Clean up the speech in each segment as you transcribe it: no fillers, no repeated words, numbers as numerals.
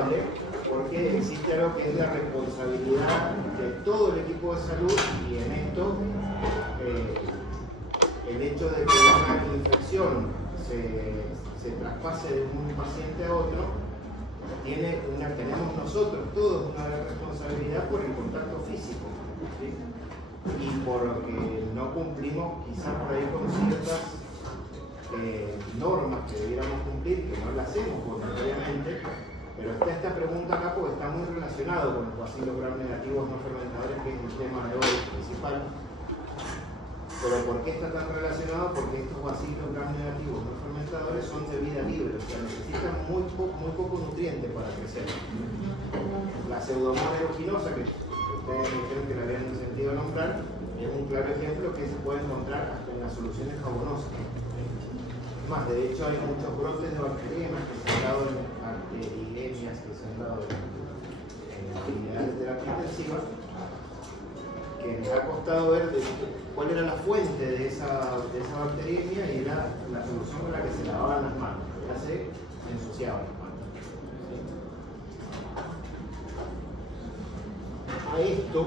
probable, porque existe algo que es la responsabilidad de todo el equipo de salud, y en esto el hecho de que una infección se traspase de un paciente a otro, tenemos nosotros todos una gran responsabilidad por el contacto físico, ¿sí? Y porque no cumplimos quizás por ahí con ciertas normas que debiéramos cumplir, que no las hacemos voluntariamente. Pero está esta pregunta acá porque está muy relacionado con los bacilos gram negativos no fermentadores, que es el tema de hoy principal. Pero ¿por qué está tan relacionado? Porque estos bacilos gram negativos no fermentadores son de vida libre, o sea, necesitan muy poco nutriente para crecer. La Pseudomonas aeruginosa, que ustedes me dijeron que la habían sentido nombrar, es un claro ejemplo que se puede encontrar hasta en las soluciones jabonosas. Más, de hecho hay muchos brotes de bacterias que se han dado en arteriemias, que se han dado en unidades de terapia intensiva, que les ha costado ver cuál era la fuente de esa bacteriemia, y era la solución con la que se lavaban las manos, ya se ensuciaban las manos. A esto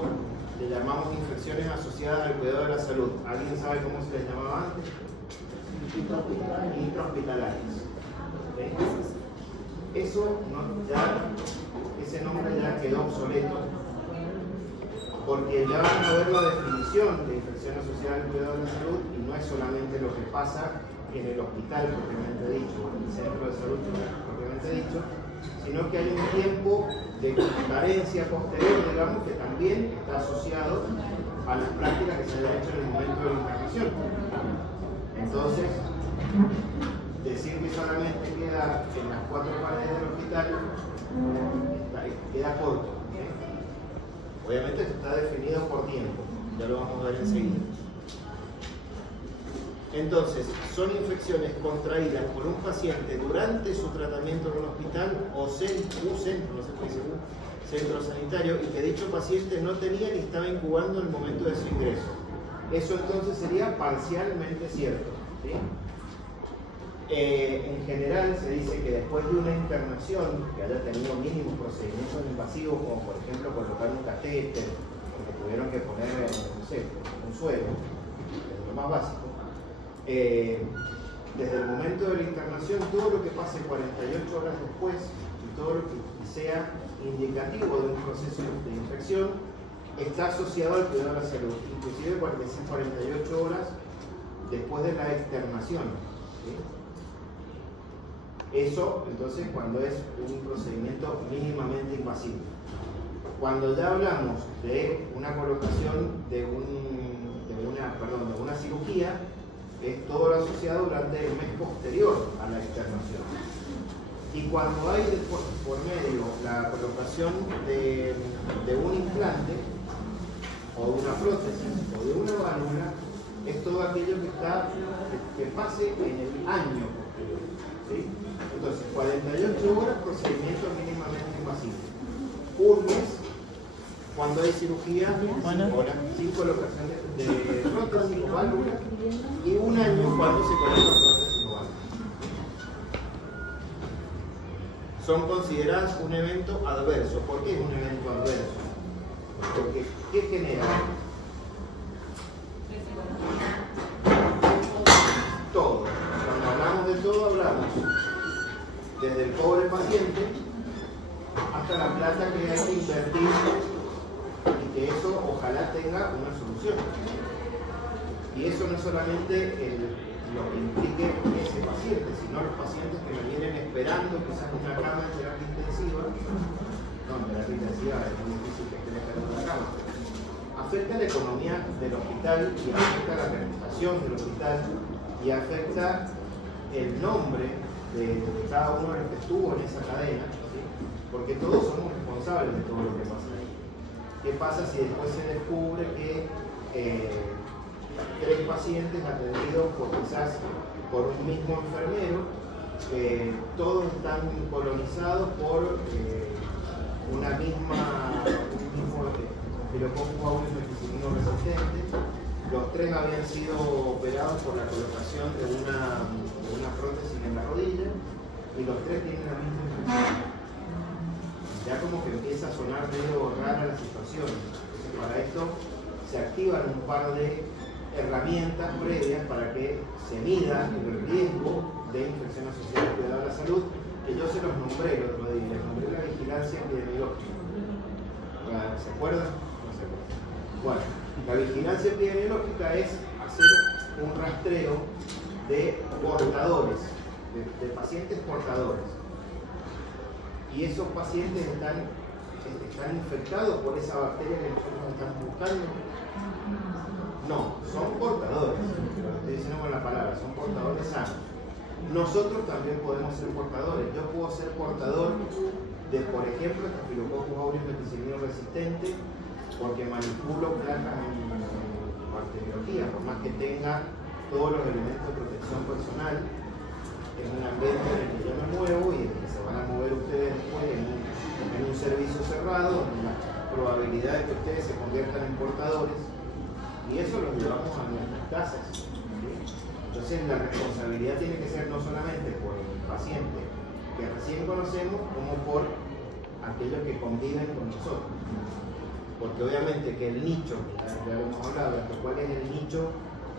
le llamamos infecciones asociadas al cuidado de la salud. ¿Alguien sabe cómo se les llamaba antes? Intrahospitalarias. Eso ese nombre ya quedó obsoleto, porque ya van a ver la definición de infección asociada al cuidado de la salud, y no es solamente lo que pasa en el hospital propiamente dicho, o en el centro de salud propiamente dicho, sino que hay un tiempo de carencia posterior, digamos, que también está asociado a las prácticas que se hayan hecho en el momento de la internación. Entonces, decir que solamente queda en las 4 paredes del hospital queda corto. Obviamente esto está definido por tiempo, ya lo vamos a ver enseguida. Entonces, son infecciones contraídas por un paciente durante su tratamiento en un hospital o centro sanitario, y que dicho paciente no tenía ni estaba incubando en el momento de su ingreso. Eso entonces sería parcialmente cierto, ¿sí? En general se dice que después de una internación que haya tenido mínimos procedimientos invasivos, como por ejemplo colocar un catéter, porque tuvieron que poner, no sé, un suero, es lo más básico, desde el momento de la internación, todo lo que pase 48 horas después y todo lo que sea indicativo de un proceso de infección está asociado al cuidado de la salud, inclusive 48 horas después de la externación, ¿sí? Eso, entonces, cuando es un procedimiento mínimamente invasivo. Cuando ya hablamos de una colocación de una cirugía, es todo lo asociado durante el mes posterior a la externación. Y cuando hay por medio la colocación de un implante, o de una prótesis, o de una válvula, es todo aquello que pase en el año posterior, ¿sí? Entonces, 48 horas, procedimiento mínimamente invasivo. Un mes, cuando hay cirugía, 5 horas, sin colocación de prótesis o válvula, y un año cuando se coloca prótesis o válvula. Son consideradas un evento adverso. ¿Por qué es un evento adverso? Porque, ¿qué genera? Todo. Cuando hablamos de todo, hablamos desde el pobre paciente hasta la plata que hay que invertir, y que eso ojalá tenga una solución. Y eso no solamente lo que implique ese paciente, sino los pacientes que me vienen esperando quizás una cama en terapia intensiva. No, en terapia intensiva es muy difícil que estén esperando la cama. Afecta la economía del hospital, y afecta la reputación del hospital, y afecta el nombre de cada uno de los que estuvo en esa cadena, ¿sí? Porque todos somos responsables de todo lo que pasa ahí. ¿Qué pasa si después se descubre que 3 pacientes atendidos quizás por un mismo enfermero, todos están colonizados por un mismo Staphylococcus aureus multisímino resistente? Los 3 habían sido operados por la colocación de una prótesis en la rodilla, y los 3 tienen la misma infección. como que empieza a sonar medio rara la situación. Entonces, para esto se activan un par de herramientas previas para que se mida el riesgo de infección asociada al cuidado de la salud, que yo se los nombré el otro día, les nombré la vigilancia epidemiológica. ¿Se acuerdan? No se acuerdan. Bueno, la vigilancia epidemiológica es hacer un rastreo de portadores, de pacientes portadores. Y esos pacientes están infectados por esa bacteria que nosotros estamos buscando. No, son portadores, lo estoy diciendo con la palabra, son portadores sanos. Nosotros también podemos ser portadores. Yo puedo ser portador de, por ejemplo, Staphylococcus aureus meticilino resistente, porque manipulo placas en bacteriología, por más que tenga todos los elementos de protección personal. Es un ambiente en el que yo me muevo y en el que se van a mover ustedes después en un servicio cerrado, donde la probabilidad de que ustedes se conviertan en portadores, y eso lo llevamos a nuestras casas. ¿Sí? Entonces la responsabilidad tiene que ser no solamente por el paciente que recién conocemos, como por aquellos que conviven con nosotros. Porque obviamente que el nicho, ya lo hemos hablado, cuál es el nicho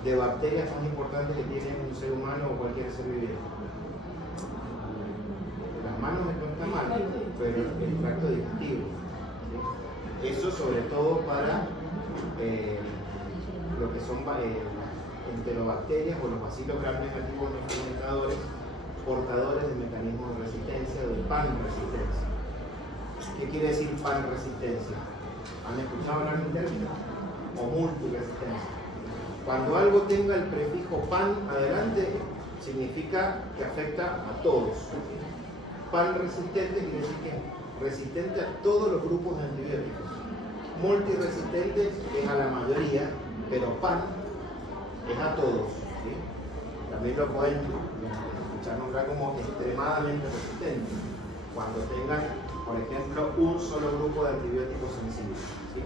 de bacterias más importantes que tiene un ser humano o cualquier ser viviente. Las manos no está mal, pero el tracto digestivo. ¿Sí? Eso sobre todo para lo que son enterobacterias o los bacilos gram negativos no fermentadores, portadores de mecanismos de resistencia o de pan resistencia. ¿Qué quiere decir pan resistencia? ¿Han escuchado hablar del término? O multiresistencia. Cuando algo tenga el prefijo pan adelante, significa que afecta a todos. Pan resistente quiere decir que es resistente a todos los grupos de antibióticos. Multiresistente es a la mayoría, pero pan es a todos. ¿Sí? También lo pueden escuchar nombrar como extremadamente resistente, cuando tengan, por ejemplo, un solo grupo de antibióticos sensibles. ¿Sí?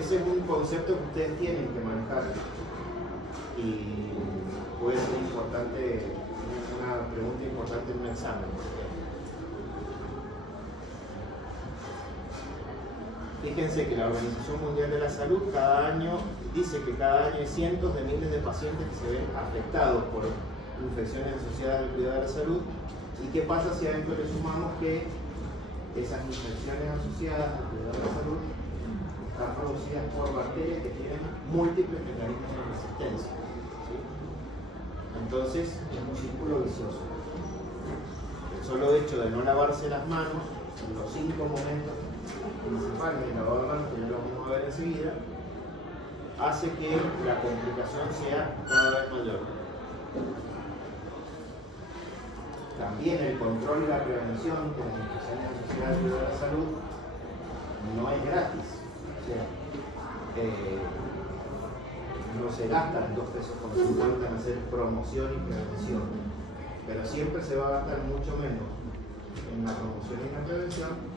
Ese es un concepto que ustedes tienen que manejar y puede ser importante, una pregunta importante en un examen. Fíjense que la Organización Mundial de la Salud cada año dice que cada año hay cientos de miles de pacientes que se ven afectados por infecciones asociadas al cuidado de la salud. ¿Y qué pasa si a esto le sumamos que esas infecciones asociadas al cuidado de la salud están producidas por bacterias que tienen múltiples mecanismos de resistencia? ¿Sí? Entonces es un círculo vicioso. El solo hecho de no lavarse las manos en los 5 momentos principales del lavado de manos, que ya lo vamos a ver enseguida, hace que la complicación sea cada vez mayor. También el control y la prevención de las infecciones asociadas al cuidado de la salud no es gratis. O sea, no se gastan 2 pesos con 50 en hacer promoción y prevención, pero siempre se va a gastar mucho menos en la promoción y la prevención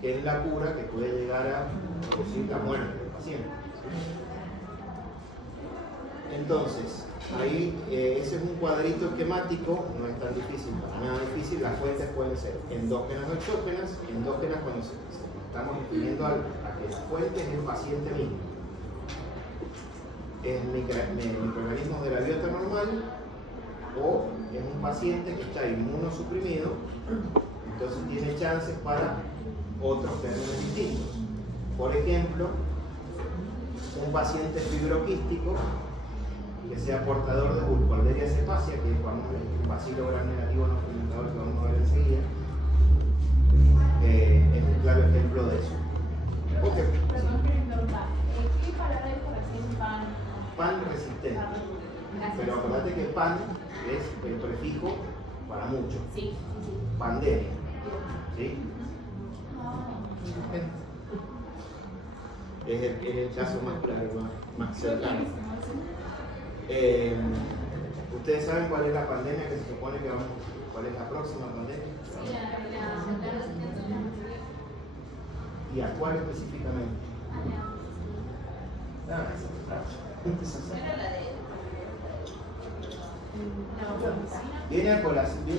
que en la cura, que puede llegar a producir la muerte del paciente. Entonces, ahí ese es un cuadrito esquemático, no es tan difícil, para nada difícil. Las fuentes pueden ser endógenas o exógenas. Endógenas cuando estamos refiriendo a que la fuente es el paciente mismo. Es microorganismos de la biota normal, o es un paciente que está inmunosuprimido, entonces tiene chances para otros términos distintos. Por ejemplo, paciente fibroquístico que sea portador de Burkholderia cepacia, que es un bacilo gram negativo no fermentador que vamos a ver enseguida, es un claro ejemplo de eso. Okay. ¿Qué palabra es para hacer pan? Pan resistente. Pero acordate que pan es el prefijo para mucho. Sí. Pandemia. ¿Sí? Es el caso más claro, más cercano. ¿Ustedes saben cuál es la pandemia que se supone que vamos? ¿Cuál es la próxima pandemia? ¿Y a cuál específicamente? Viene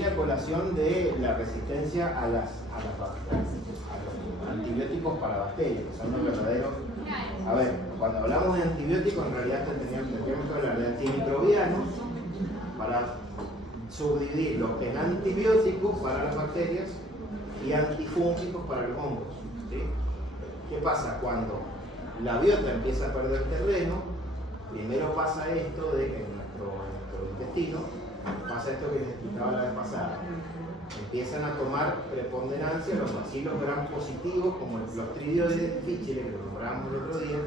a colación de la resistencia a las vacunas. los antibióticos para bacterias, que son los verdaderos. A ver, cuando hablamos de antibióticos, en realidad tendríamos que hablar de antimicrobianos para subdividirlos en antibióticos para las bacterias y antifúngicos para los hongos. ¿Sí? ¿Qué pasa? Cuando la biota empieza a perder terreno, primero pasa esto de que en nuestro intestino, pasa esto que les explicaba la vez pasada, empiezan a tomar preponderancia los bacilos gram positivos como el Clostridioides difficile, que lo nombramos el otro día,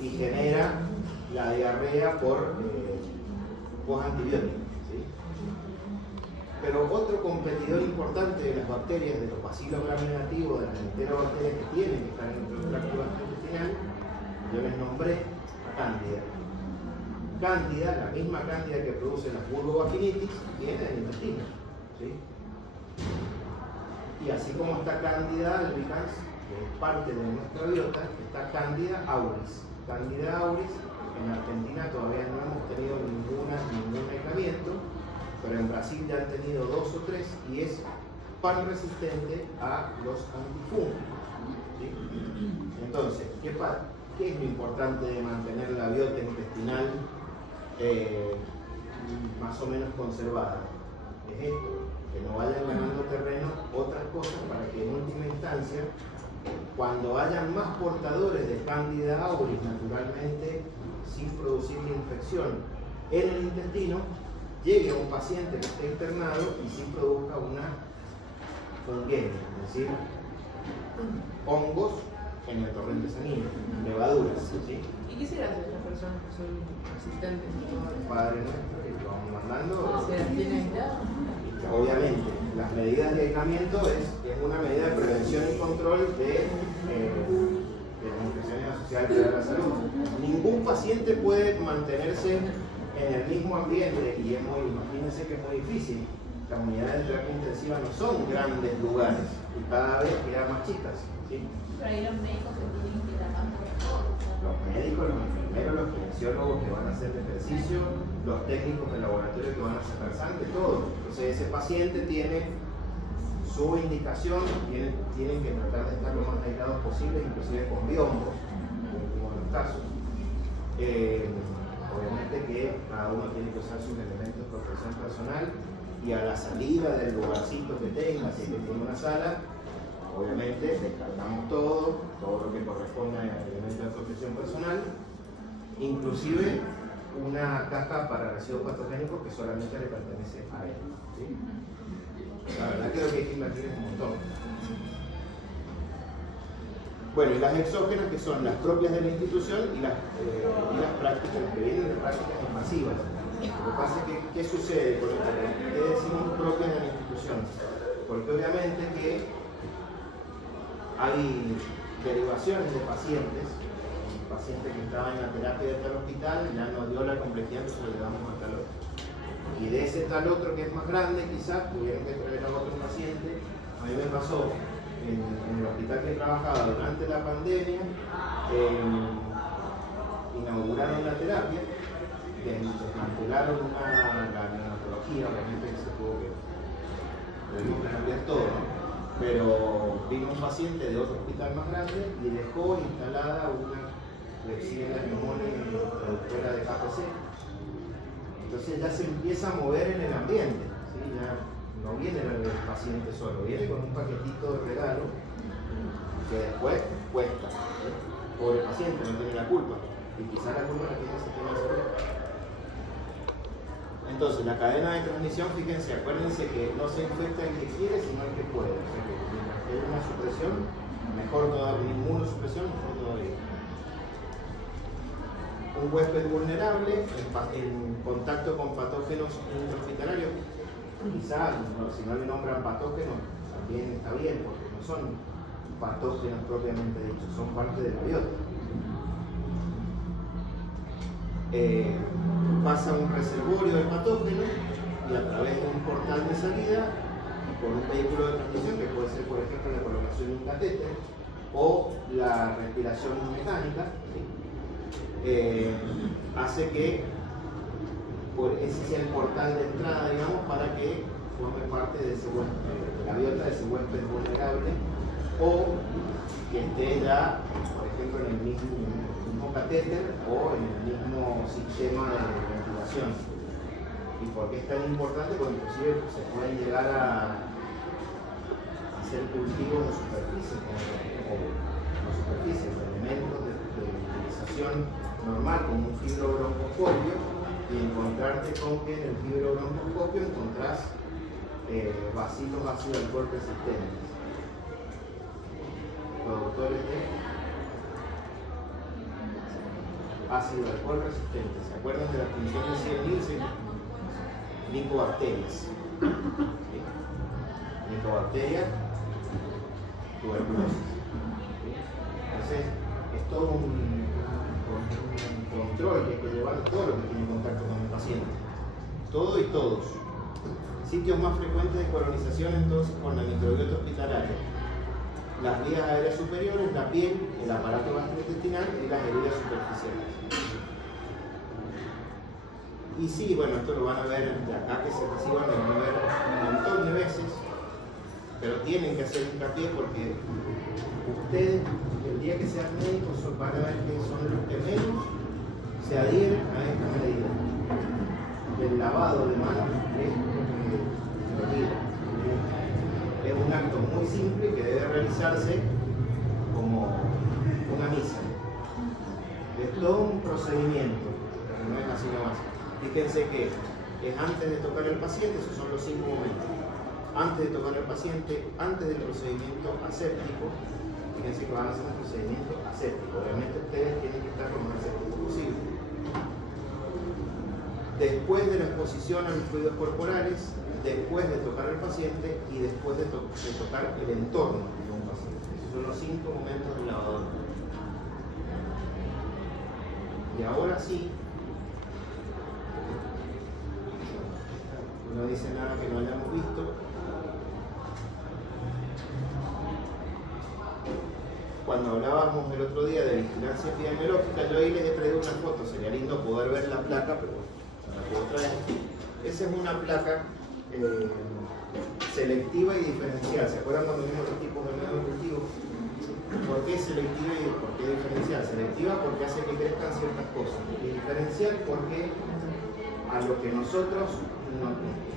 y genera la diarrea por antibióticos. ¿Sí? Pero otro competidor importante de las bacterias, de los bacilos gram negativos, de las enterobacterias que tienen que estar en el tracto gastrointestinal, yo les nombré Cándida. Cándida, la misma cándida que produce la vulvovaginitis, viene del intestino. ¿Sí? Y así como está Cándida albicans, que es parte de nuestra biota, está Cándida auris. Cándida auris, en Argentina todavía no hemos tenido ningún aislamiento, pero en Brasil ya han tenido 2 o 3 y es pan resistente a los antifúngicos. ¿Sí? Entonces, ¿qué es lo importante de mantener la biota intestinal más o menos conservada? Es esto, que no vayan ganando terreno otras cosas para que en última instancia, cuando hayan más portadores de Cándida auris naturalmente, sin producir la infección en el intestino, llegue a un paciente que esté internado y sí produzca una fungenia, es decir, hongos en el torrente sanguíneo, levaduras. ¿Sí? ¿Y qué se le hace a las personas que son resistentes? Padre nuestro, que lo vamos mandando. ¿Se las tiene aisladas? Obviamente, las medidas de aislamiento es una medida de prevención y control de las infecciones asociadas a la salud. Ningún paciente puede mantenerse en el mismo ambiente y imagínense que es muy difícil. Las unidades de terapia intensiva no son grandes lugares y cada vez quedan más chicas. ¿Sí? Pero ahí los médicos se tienen que tratar por todo. Los médicos, los enfermeros, los kinesiólogos que van a hacer ejercicio, los técnicos de laboratorio que van a sacar sangre, todo. Entonces ese paciente tiene su indicación, tienen que tratar de estar lo más aislados posible, inclusive con biombos, como en los casos. Obviamente que cada uno tiene que usar sus elementos de protección personal y a la salida del lugarcito que tenga, si tiene una sala, obviamente descartamos todo lo que corresponde a elementos de protección personal, inclusive una caja para residuos patogénicos que solamente le pertenece a él. ¿Sí? La verdad creo que hay que invertir un montón. Bueno, y las exógenas, que son las propias de la institución y las prácticas, las que vienen de prácticas invasivas. Lo que pasa es que, ¿qué sucede con esto? ¿Qué decimos propias de la institución? Porque obviamente que hay derivaciones de pacientes, un paciente que estaba en la terapia de tal hospital ya nos dio la complejidad, entonces le damos a tal otro. Y de ese tal otro que es más grande, quizás tuvieron que traer a otro paciente. A mí me pasó en el hospital que trabajaba durante la pandemia, inauguraron la terapia, desmantelaron la neonatología, obviamente que tuvimos que cambiar todo, ¿no? Pero vino un paciente de otro hospital más grande y dejó instalada una Klebsiella pneumoniae productora de KPC. Entonces ya se empieza a mover en el ambiente, ¿sí? Ya no viene el paciente solo, viene con un paquetito de regalo que después cuesta. ¿Sí? Pobre paciente, no tiene la culpa. Y quizás la culpa la tiene el sistema de salud. Entonces, la cadena de transmisión, fíjense, acuérdense que no se infecta el que quiere, sino el que puede. O sea que mientras que haya una supresión, mejor todavía, inmunosupresión, mejor todavía. Un huésped vulnerable en contacto con patógenos intrahospitalarios, quizás, si no le nombran patógenos, también está bien, porque no son patógenos propiamente dichos, son parte de la biota. Pasa un reservorio de patógenos y a través de un portal de salida y por un vehículo de transmisión, que puede ser por ejemplo la colocación de un catéter o la respiración mecánica, ¿sí? Hace que ese sea el portal de entrada, digamos, para que forme parte de ese huésped, de la biota de ese huésped vulnerable o que esté ya, por ejemplo, en el mismo catéter o en el mismo sistema de ventilación. ¿Y por qué es tan importante? Porque inclusive se pueden llegar a hacer cultivos de superficie, elementos de utilización normal como un fibrobroncoscopio, y encontrarte con que en el fibrobroncoscopio encontrás vasitos ácido alcohol persistentes. Productores de ácido alcohol resistente. ¿Se acuerdan de la función de Nielsen? Micobacterias. ¿Sí? Micobacterias, tuberculosis. ¿Sí? Entonces, es todo un control que hay que llevar todo lo que tiene contacto con el paciente. Todo y todos. Sitios más frecuentes de colonización entonces con la microbiota hospitalaria: las vías aéreas superiores, la piel, el aparato gastrointestinal y las heridas superficiales. Y sí, bueno, esto lo van a ver de acá que se reciban, lo van a ver un montón de veces, pero tienen que hacer hincapié porque ustedes, el día que sean médicos, van a ver que son los que menos se adhieren a esta medida. El lavado de manos es un acto muy simple que debe realizarse como una misa. Es todo un procedimiento, no es así nomás. Fíjense que es antes de tocar al paciente, esos son los 5 momentos. Antes de tocar al paciente, antes del procedimiento aséptico, fíjense que van a hacer un procedimiento aséptico. Obviamente ustedes tienen que estar lo más aséptico posible. Después de la exposición a los fluidos corporales, después de tocar al paciente y después de tocar el entorno de un paciente. Esos son los 5 momentos del lavador. Y ahora sí, no dice nada que no hayamos visto. Cuando hablábamos el otro día de vigilancia epidemiológica, yo ahí les he traído una foto. Sería lindo poder ver la placa, pero no la puedo traer. Esa es una placa selectiva y diferencial. ¿Se acuerdan cuando vimos los tipos de método de cultivo? ¿Por qué selectiva y por qué diferencial? Selectiva porque hace que crezcan ciertas cosas. Y diferencial porque a lo que nosotros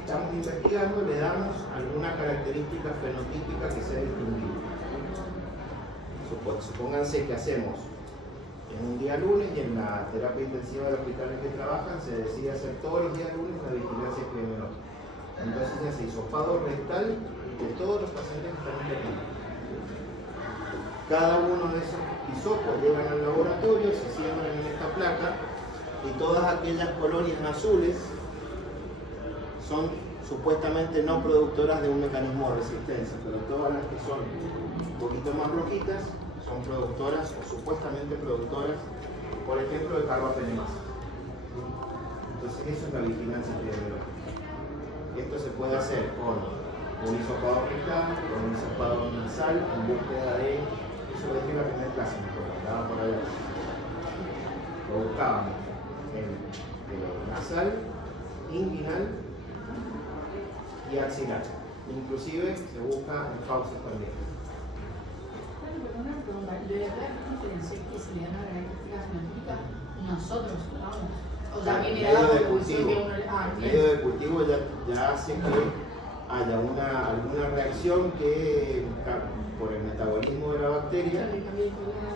estamos investigando le damos alguna característica fenotípica que sea distinguible. Supónganse que hacemos en un día lunes y en la terapia intensiva del hospital en que trabajan se decide hacer todos los días lunes la vigilancia epidemiológica. Entonces se hace hisopado rectal de todos los pacientes que están internados. Cada uno de esos hisopos llegan al laboratorio, se siembran en esta placa y todas aquellas colonias azules son supuestamente no productoras de un mecanismo de resistencia, pero todas las que son un poquito más rojitas son productoras o supuestamente productoras, por ejemplo, de carbapenemasa. Entonces eso es la vigilancia epidemiológica. Esto se puede hacer con un hisopado rectal, con un hisopado nasal, en búsqueda de, eso lo dije en la primera clase, me andaba por allá. Lo buscábamos en nasal, inguinal y axilar. Inclusive se busca en fauces también. Una pregunta, de verdad que diferencia que se le dan a la característica fenotípica nosotros, vamos. O sea, El viene dado medio de por cultivo, el medio de cultivo ya hace que haya alguna reacción que por el metabolismo de la bacteria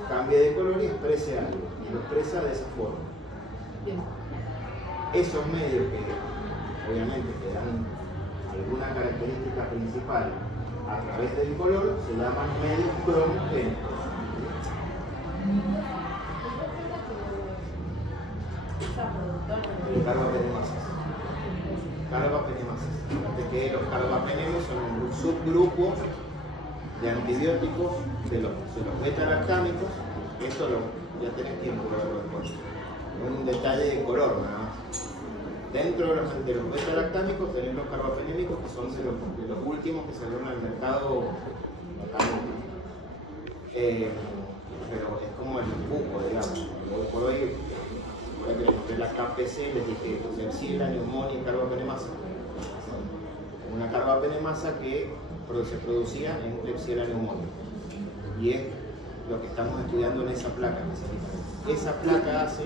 cambie de color y exprese algo. Y lo expresa de esa forma. Bien. Esos medios que obviamente te dan alguna característica principal a través del color se llaman medios cronogénicos. Carbapenemasas. Carbapenemasas. Fíjate que los carbapenemos son un subgrupo de antibióticos de los beta-lactámicos. Esto ya tenés tiempo para verlo después. Un detalle de color nada más. Dentro de los beta-lactámicos tenemos los carbapenémicos, que son de los últimos que salieron al mercado acá. Pero es como el buco, digamos. Hoy por hoy, ahora que les mostré la KPC, les dije Klebsiella, neumonía y carbapenemasa. Una carbapenemasa que se producía en Klebsiella neumonía. y es lo que estamos estudiando en esa placa específicamente. Esa placa hace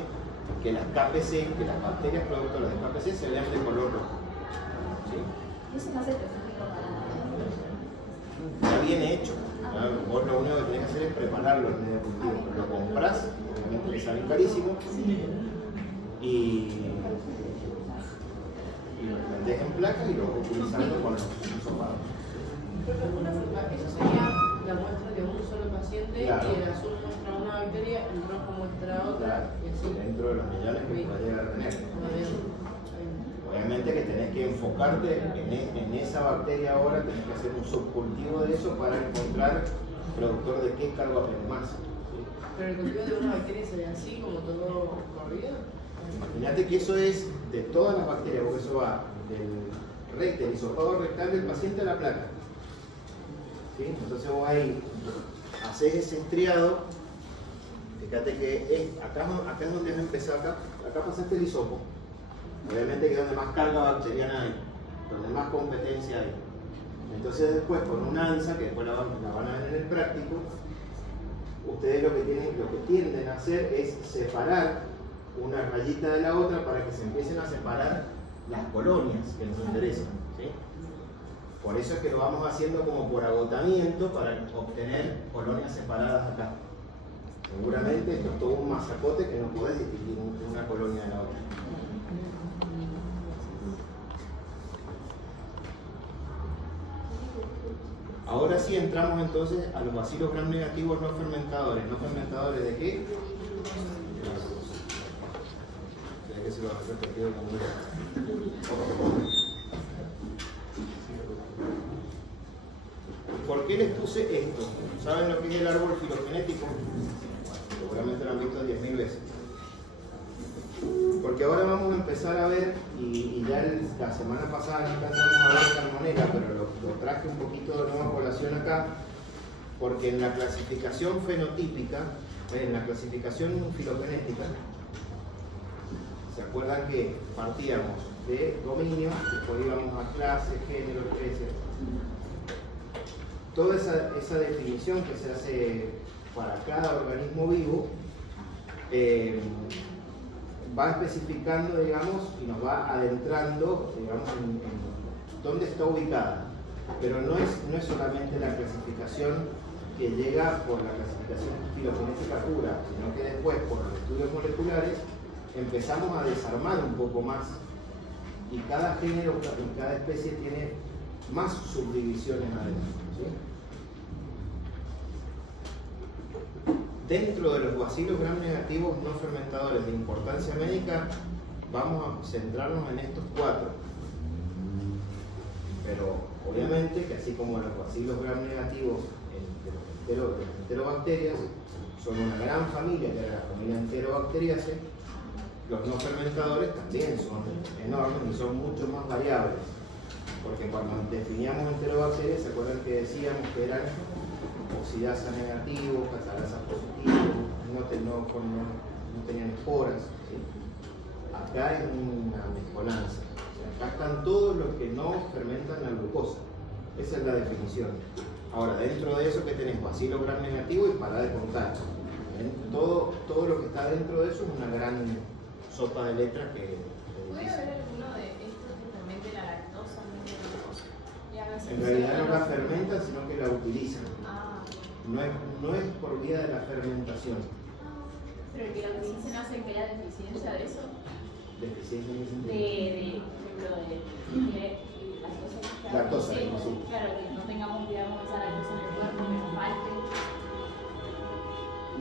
que las KPC, que las bacterias productoras de KPC se vean de color rojo. ¿Sí? ¿Y eso no es específico para Ya viene hecho. ¿No? Vos lo único que tenés que hacer es prepararlo en medio cultivo. Lo comprás, obviamente le sale carísimo, y lo metés en placa y lo vas utilizando con los sopados. Pero eso sería la muestra de un solo paciente, Claro. y el azul muestra una bacteria, el rojo muestra otra, Claro, y así. dentro de los millones que puede llegar a tener. Está bien. Obviamente que tenés que enfocarte en esa bacteria ahora, tenés que hacer un subcultivo de eso para encontrar productor de qué carbapenemasa. ¿Sí? Pero el cultivo de una bacteria sería así, como todo corrido. Imagínate que eso es de todas las bacterias, porque eso va del hisopado rectal del paciente a la placa. ¿Sí? Entonces vos ahí haces ese estriado, fíjate que acá es donde has empezado, acá pasaste el hisopo. Obviamente que es donde más carga bacteriana hay, donde más competencia hay. Entonces después con un ANSA, que después la van a ver en el práctico, ustedes lo que tienden a hacer es separar una rayita de la otra para que se empiecen a separar las colonias que nos interesan. ¿Sí? Por eso es que lo vamos haciendo como por agotamiento para obtener colonias separadas acá. Seguramente esto es todo un masacote que no podés distinguir una colonia de la otra. Ahora sí entramos entonces a los bacilos gram negativos no fermentadores. ¿No fermentadores de qué? Creo que se lo habré repetido como ¿Por qué les puse esto? ¿Saben lo que es el árbol filogenético? Seguramente lo han visto 10.000 veces. Porque ahora vamos a empezar a ver, y ya la semana pasada alcanzamos a ver salmonela, pero lo traje un poquito de nueva colación acá, porque en la clasificación fenotípica, en la clasificación filogenética, ¿se acuerdan que partíamos de dominio, después íbamos a clase, género, especie? Toda esa definición que se hace para cada organismo vivo va especificando, digamos, y nos va adentrando, digamos, en dónde está ubicada. Pero no es solamente la clasificación que llega por la clasificación filogenética pura, sino que después, por los estudios moleculares, empezamos a desarmar un poco más. Y cada género y cada especie tiene más subdivisiones adentro. ¿Sí? Dentro de los bacilos gram negativos no fermentadores de importancia médica, vamos a centrarnos en estos 4. Pero obviamente que así como los bacilos gram negativos de las enterobacterias son una gran familia, que es la familia Enterobacteriaceae, los no fermentadores también son enormes y son mucho más variables. Porque cuando definíamos enterobacterias, ¿se acuerdan que decíamos que eran oxidasa negativo, catalasa positivo, no tenían esporas? ¿Sí? Acá es una mezcolanza. O sea, acá están todos los que no fermentan la glucosa. Esa es la definición. Ahora, dentro de eso que tenés bacilo gram negativo y para de contar. Todo lo que está dentro de eso es una gran sopa de letras que... ¿Puede haber alguno de estos que fermente la lactosa En realidad no la fermentan, sino que la utilizan. Ah, No es por vía de la fermentación. pero que la utilicen hace que haya deficiencia de eso. Deficiencia en ese sentido. De Lactosa, sí, sí. claro, que no tengamos, digamos, esa lactosa en el cuerpo, que nos falte.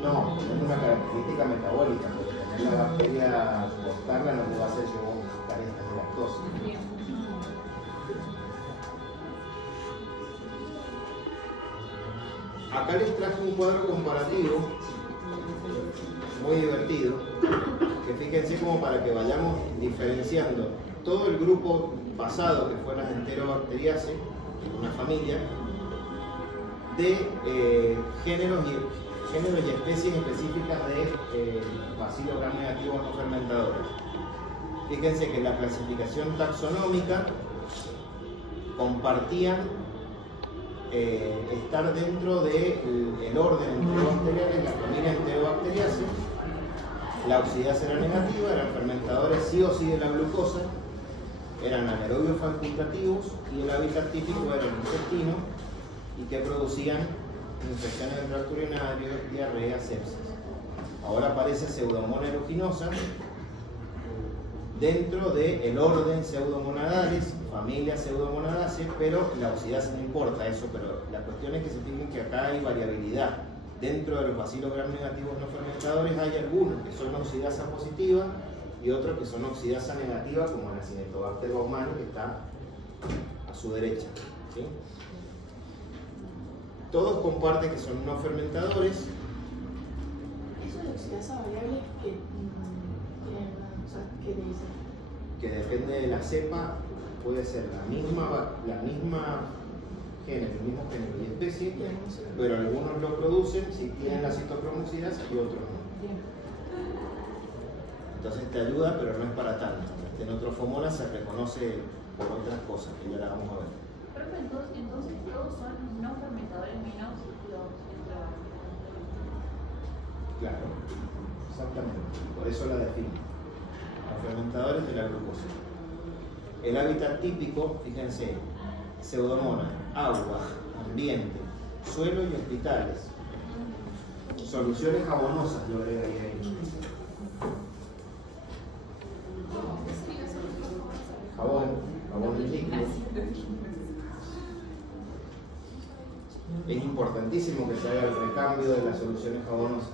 No, es una característica metabólica, porque tener la bacteria, cortarla no te va a hacer que vos carezcas de lactosa. Bien. Acá les traje un cuadro comparativo muy divertido, que fíjense como para que vayamos diferenciando todo el grupo pasado, que fue las Enterobacteriaceae, que es una familia, de géneros y especies específicas de bacilos gram negativos no fermentadores. Fíjense que la clasificación taxonómica compartían estar dentro del orden enterobacterial, en la familia Enterobacteriaceae. La oxidasa era negativa, eran fermentadores sí o sí de la glucosa, eran anaerobios facultativos y el hábitat típico era el intestino y que producían infecciones del tracto urinario, diarrea, sepsis. Ahora aparece Pseudomonas aeruginosa dentro del orden Pseudomonadales, familia Pseudomonadaceae, pero la oxidasa no importa eso, pero la cuestión es que se fijen que acá hay variabilidad. Dentro de los bacilos gram negativos no fermentadores hay algunos que son oxidasa positiva y otros que son oxidasa negativa, como la Acinetobacter baumannii, que está a su derecha, ¿sí? Todos comparten que son no fermentadores. Eso de oxidasa variable, ¿qué le dice? Que depende de la cepa, puede ser la misma género, el mismo género y especie, pero algunos lo producen si tienen la citocromoxidasa y otros no. Entonces te ayuda, pero no es para tanto. En otros Pseudomonas se reconoce por otras cosas que ya la vamos a ver. Profe, entonces todos son no fermentadores menos los enterobacterianos. Claro, exactamente. Por eso la defino. Los fermentadores de la glucosa. El hábitat típico, fíjense, Pseudomonas, agua, ambiente, suelo y hospitales. Soluciones jabonosas, yo agregaría ahí. Jabón líquido. Es importantísimo que se haga el recambio de las soluciones jabonosas,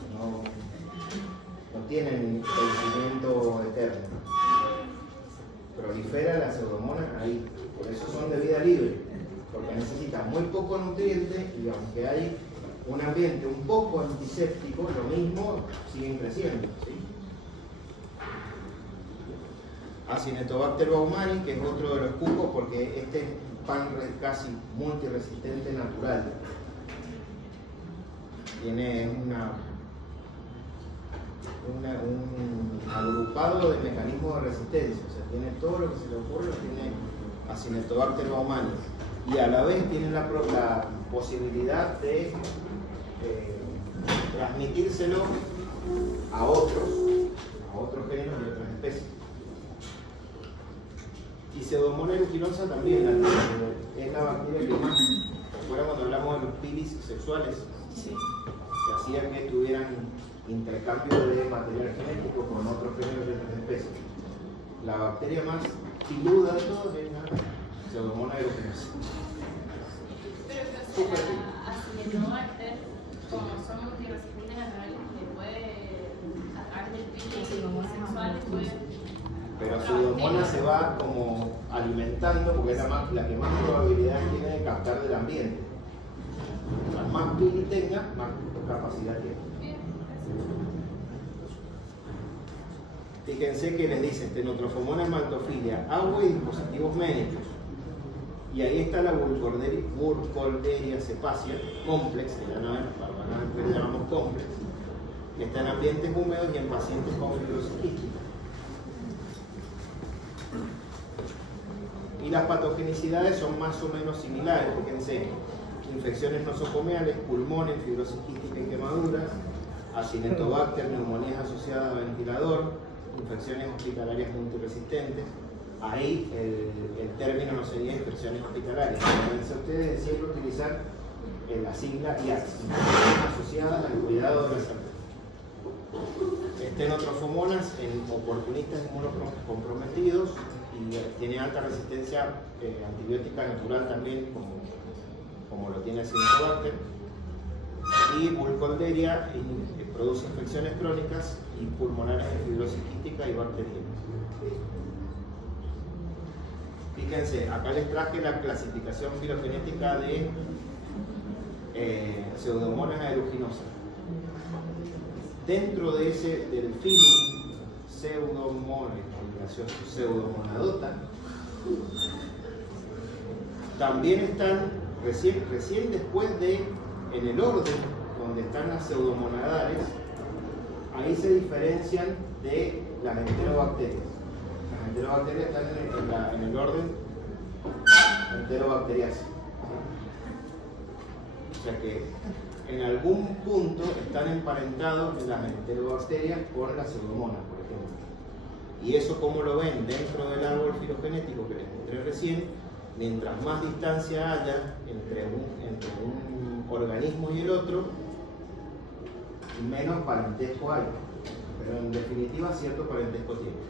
no tienen vencimiento eterno. Prolifera la Pseudomonas ahí, por eso son de vida libre, porque necesitan muy poco nutriente y aunque hay un ambiente un poco antiséptico, lo mismo siguen creciendo, ¿sí? Acinetobacter baumannii, que es otro de los cucos, porque este es pan casi multiresistente natural. Tiene un agrupado de mecanismos de resistencia, o sea, tiene todo lo que se le ocurre, lo tiene Acinetobacter baumannii. Y a la vez tiene la posibilidad de transmitírselo a otros géneros y otras especies. Y Pseudomonas aeruginosa también es la bacteria que más, recuerda cuando hablamos de los pilis sexuales, Sí. que hacían que tuvieran intercambio de material genético con otros géneros y otras especies. La bacteria más piluda de todas es la Pseudomonas aeruginosa. Pero que o sea, la Acinetobacter, como son multiresistentes naturales, que puede, a través del pili sexual, puede... Pero Pseudomonas se va como alimentando porque es la que más probabilidad tiene de captar del ambiente. Cuanto más pili tenga, más capacidad tiene. Fíjense que les dice Stenotrophomonas maltophilia, agua y dispositivos médicos. Y ahí está la Burkholderia cepacia, complex, que le llamamos complex, que está en ambientes húmedos y en pacientes con fibrosis quística. Y las patogenicidades son más o menos similares, fíjense, infecciones nosocomiales, pulmones, fibrosis quística y quemaduras, Acinetobacter, neumonías asociadas a ventilador, infecciones hospitalarias multiresistentes. Ahí el término no sería infecciones hospitalarias. Acuérdense ustedes de siempre utilizar la sigla IACS, asociadas al cuidado de la salud. Stenotrophomonas en oportunistas inmunocomprometidos y tiene alta resistencia antibiótica natural también, como lo tiene Acinetobacter. Y Burkholderia produce infecciones crónicas y pulmonares de fibrosis quística y bacteriana. Fíjense, acá les traje la clasificación filogenética de Pseudomonas aeruginosa. Dentro de del filum Pseudomonadota, también están recién después de, en el orden donde están las pseudomonadales, ahí se diferencian de las enterobacterias. Las enterobacterias están en el orden Enterobacteriaceae. O sea que en algún punto están emparentados las enterobacterias con las pseudomonas, por ejemplo. Y eso, como lo ven dentro del árbol filogenético que les mostré recién, mientras más distancia haya entre un organismo y el otro, menos parentesco hay. Pero en definitiva, cierto parentesco tiene.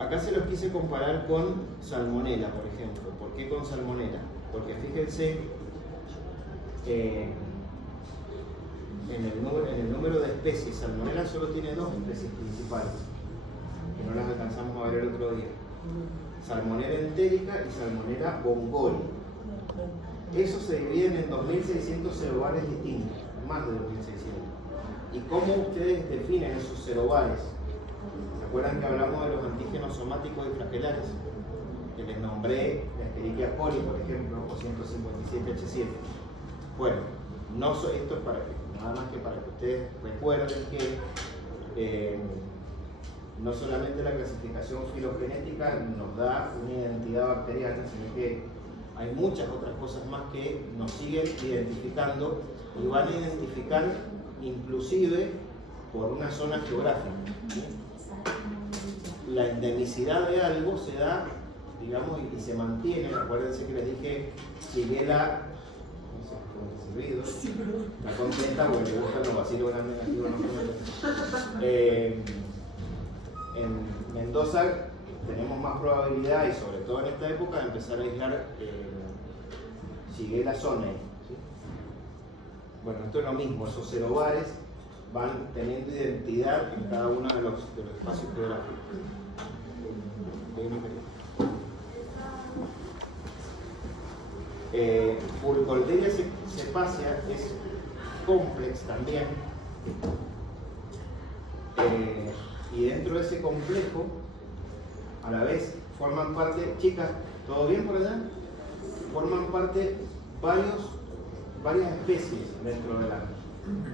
Acá se los quise comparar con Salmonella, por ejemplo. ¿Por qué con Salmonella? Porque fíjense en el número de especies. Salmonella solo tiene 2 especies principales, que no las alcanzamos a ver el otro día. Salmonella entérica y Salmonella bongoli. Esos se dividen en 2.600 serobares distintos, más de 2.600. ¿Y cómo ustedes definen esos serobares? ¿Se acuerdan que hablamos de los antígenos somáticos y flagelares? Que les nombré la Escherichia coli, por ejemplo, o 157H7. Bueno, esto es nada más que para que ustedes recuerden que no solamente la clasificación filogenética nos da una identidad bacteriana, sino que hay muchas otras cosas más que nos siguen identificando y van a identificar inclusive por una zona geográfica. La endemicidad de algo se da, digamos, y se mantiene. Acuérdense que les dije Shigella, no sé cómo se ha servido, está contenta porque le gustan los bacilos gram negativos. En Mendoza tenemos más probabilidad, y sobre todo en esta época, de empezar a aislar Shigella sonei, ¿sí? Bueno, esto es lo mismo, esos serobares van teniendo identidad en cada uno de los espacios geográficos. Burkholderia cepacia es complex también, y dentro de ese complejo a la vez forman parte, chicas, ¿todo bien por allá? Forman parte varias especies dentro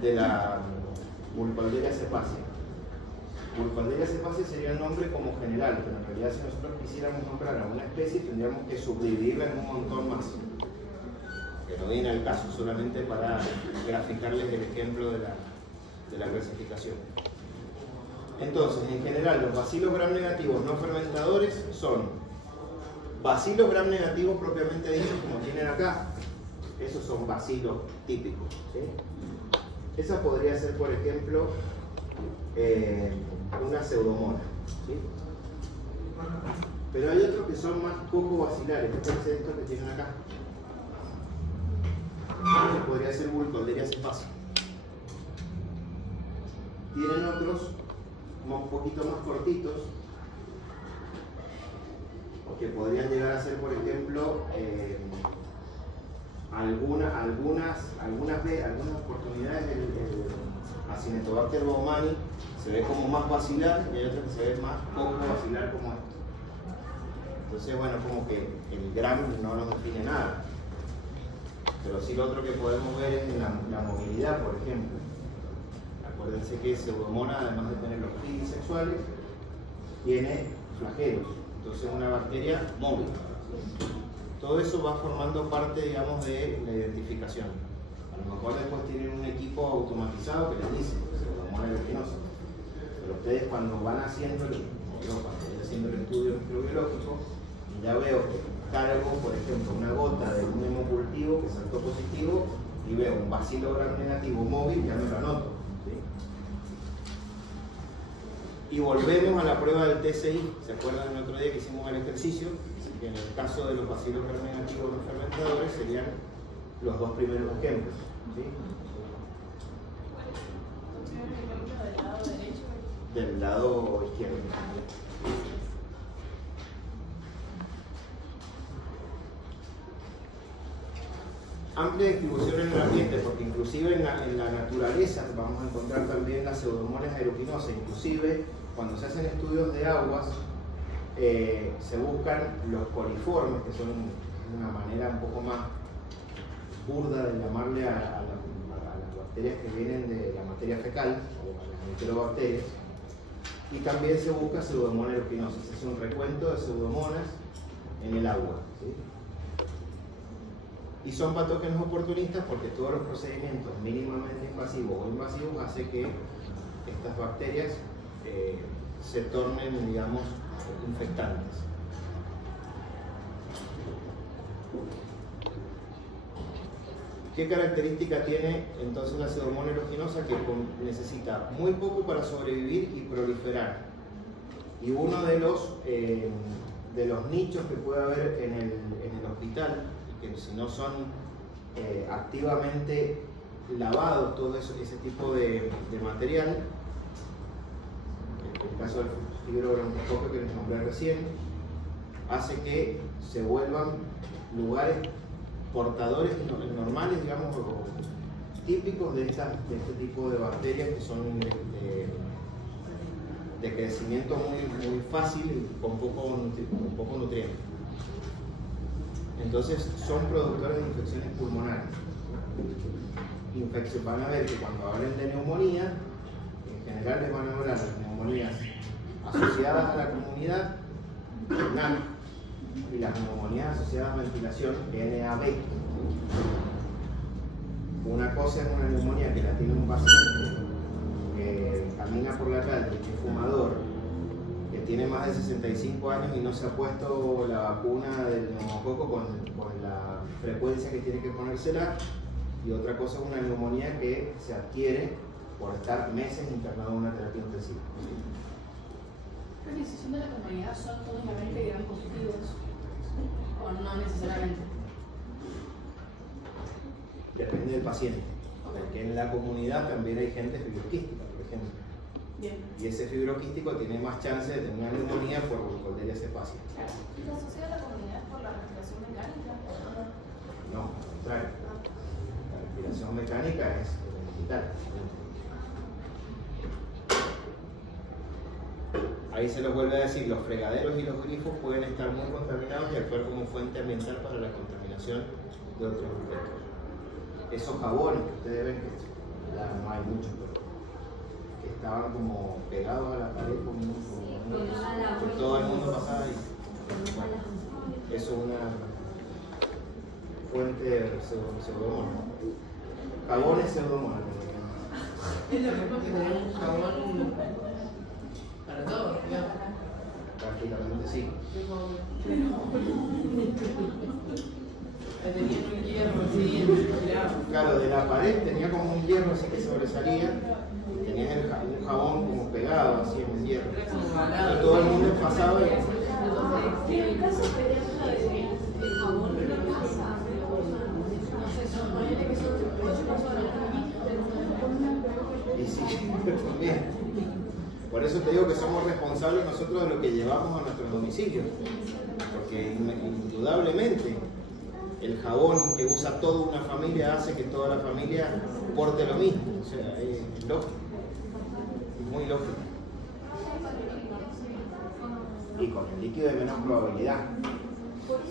de la Burkholderia cepacia. Burkholderia cepacia sería el nombre como general, pero en realidad si nosotros quisiéramos nombrar a una especie tendríamos que subdividirla en un montón más, que no viene al caso, solamente para graficarles el ejemplo de la clasificación. Entonces, en general, los bacilos gram negativos no fermentadores son bacilos gram negativos propiamente dichos, como tienen acá. Esos son bacilos típicos, ¿sí? Esa podría ser, por ejemplo, una pseudomona, ¿sí? Pero hay otros que son más cocobacilares. Fíjense estos que tienen acá. Este podría ser Burkholderia cepacia. Tienen otros un poquito más cortitos, que podrían llegar a ser, por ejemplo, algunas oportunidades el Acinetobacter baumannii se ve como más bacilar y hay otras que se ve más poco bacilar como esto. Entonces, bueno, como que el gram no nos define nada, pero sí lo otro que podemos ver es la movilidad, por ejemplo. Acuérdense que Pseudomonas, además de tener los pigis sexuales, tiene flagelos, entonces es una bacteria móvil. Todo eso va formando parte, digamos, de la identificación. A lo mejor después tienen un equipo automatizado que les dice Pseudomonas aeruginosa, pero ustedes cuando van haciendo el estudio microbiológico, y ya veo que cargo, por ejemplo, una gota de un hemocultivo que saltó positivo y veo un bacilo gram negativo móvil, ya me lo anoto. Y volvemos a la prueba del TCI. ¿Se acuerdan el otro día que hicimos el ejercicio? Que en el caso de los bacilos gram negativos no fermentadores serían los 2 primeros ejemplos, ¿sí? Del lado izquierdo. Amplia distribución en el ambiente, porque inclusive en la naturaleza vamos a encontrar también las Pseudomonas aeruginosas. Inclusive cuando se hacen estudios de aguas se buscan los coliformes, que son una manera un poco más burda de llamarle a las bacterias que vienen de la materia fecal, o a las enterobacterias. Y también se busca Pseudomonas aeruginosa. Se hace un recuento de Pseudomonas en el agua, ¿sí? Y son patógenos oportunistas porque todos los procedimientos mínimamente invasivos o invasivos hacen que estas bacterias se tornen, digamos, infectantes. ¿Qué característica tiene entonces la Pseudomonas aeruginosa? Que necesita muy poco para sobrevivir y proliferar. Y uno de los nichos que puede haber en el hospital, que si no son activamente lavados todo ese tipo de material, en el caso del fibrobroncoscopio que les nombré recién, hace que se vuelvan lugares portadores normales, digamos, o típicos de este tipo de bacterias que son de crecimiento muy fácil y con poco nutriente. Entonces son productores de infecciones pulmonares. Van a ver que cuando hablen de neumonía, en general les van a hablar de neumonías asociadas a la comunidad, NAC, y las neumonías asociadas a ventilación, NAB. Una cosa es una neumonía que la tiene un paciente que camina por la calle, que es fumador, que tiene más de 65 años y no se ha puesto la vacuna del neumococo con la frecuencia que tiene que ponérsela, y otra cosa es una neumonía que se adquiere por estar meses internado en una terapia intensiva. ¿La organización de la comunidad son únicamente gran positivos o no necesariamente? Depende del paciente, porque en la comunidad también hay gente fibroquística, por ejemplo. Bien. Y ese fibroquístico tiene más chance de tener una neumonía por Burkholderia cepacia. ¿Y la sociedad de la comunidad por la respiración mecánica? No, al contrario. La respiración mecánica es vital. Ahí se los vuelve a decir, los fregaderos y los grifos pueden estar muy contaminados y actuar como fuente ambiental para la contaminación de otros objetos. Esos jabones que ustedes ven, que ya no hay muchos, pero que estaban como pegados a la pared, que todo el mundo pasaba ahí. Eso es una fuente de pseudomonas. Jabones pseudomonas. Es lo mismo que tener un jabón para todo, digamos. Prácticamente sí. Tenía un hierro así, Claro, de la pared tenía como un hierro así que sobresalía, y tenías un jabón como pegado así en el hierro. Y todo el mundo pasaba y... En el caso de jabón en la casa, no sé, son ponele que son Y sí, también. Por eso te digo que somos responsables nosotros de lo que llevamos a nuestros domicilios. Porque indudablemente el jabón que usa toda una familia hace que toda la familia porte lo mismo. O sea, es lógico. Es muy lógico. Y con el líquido de menos probabilidad.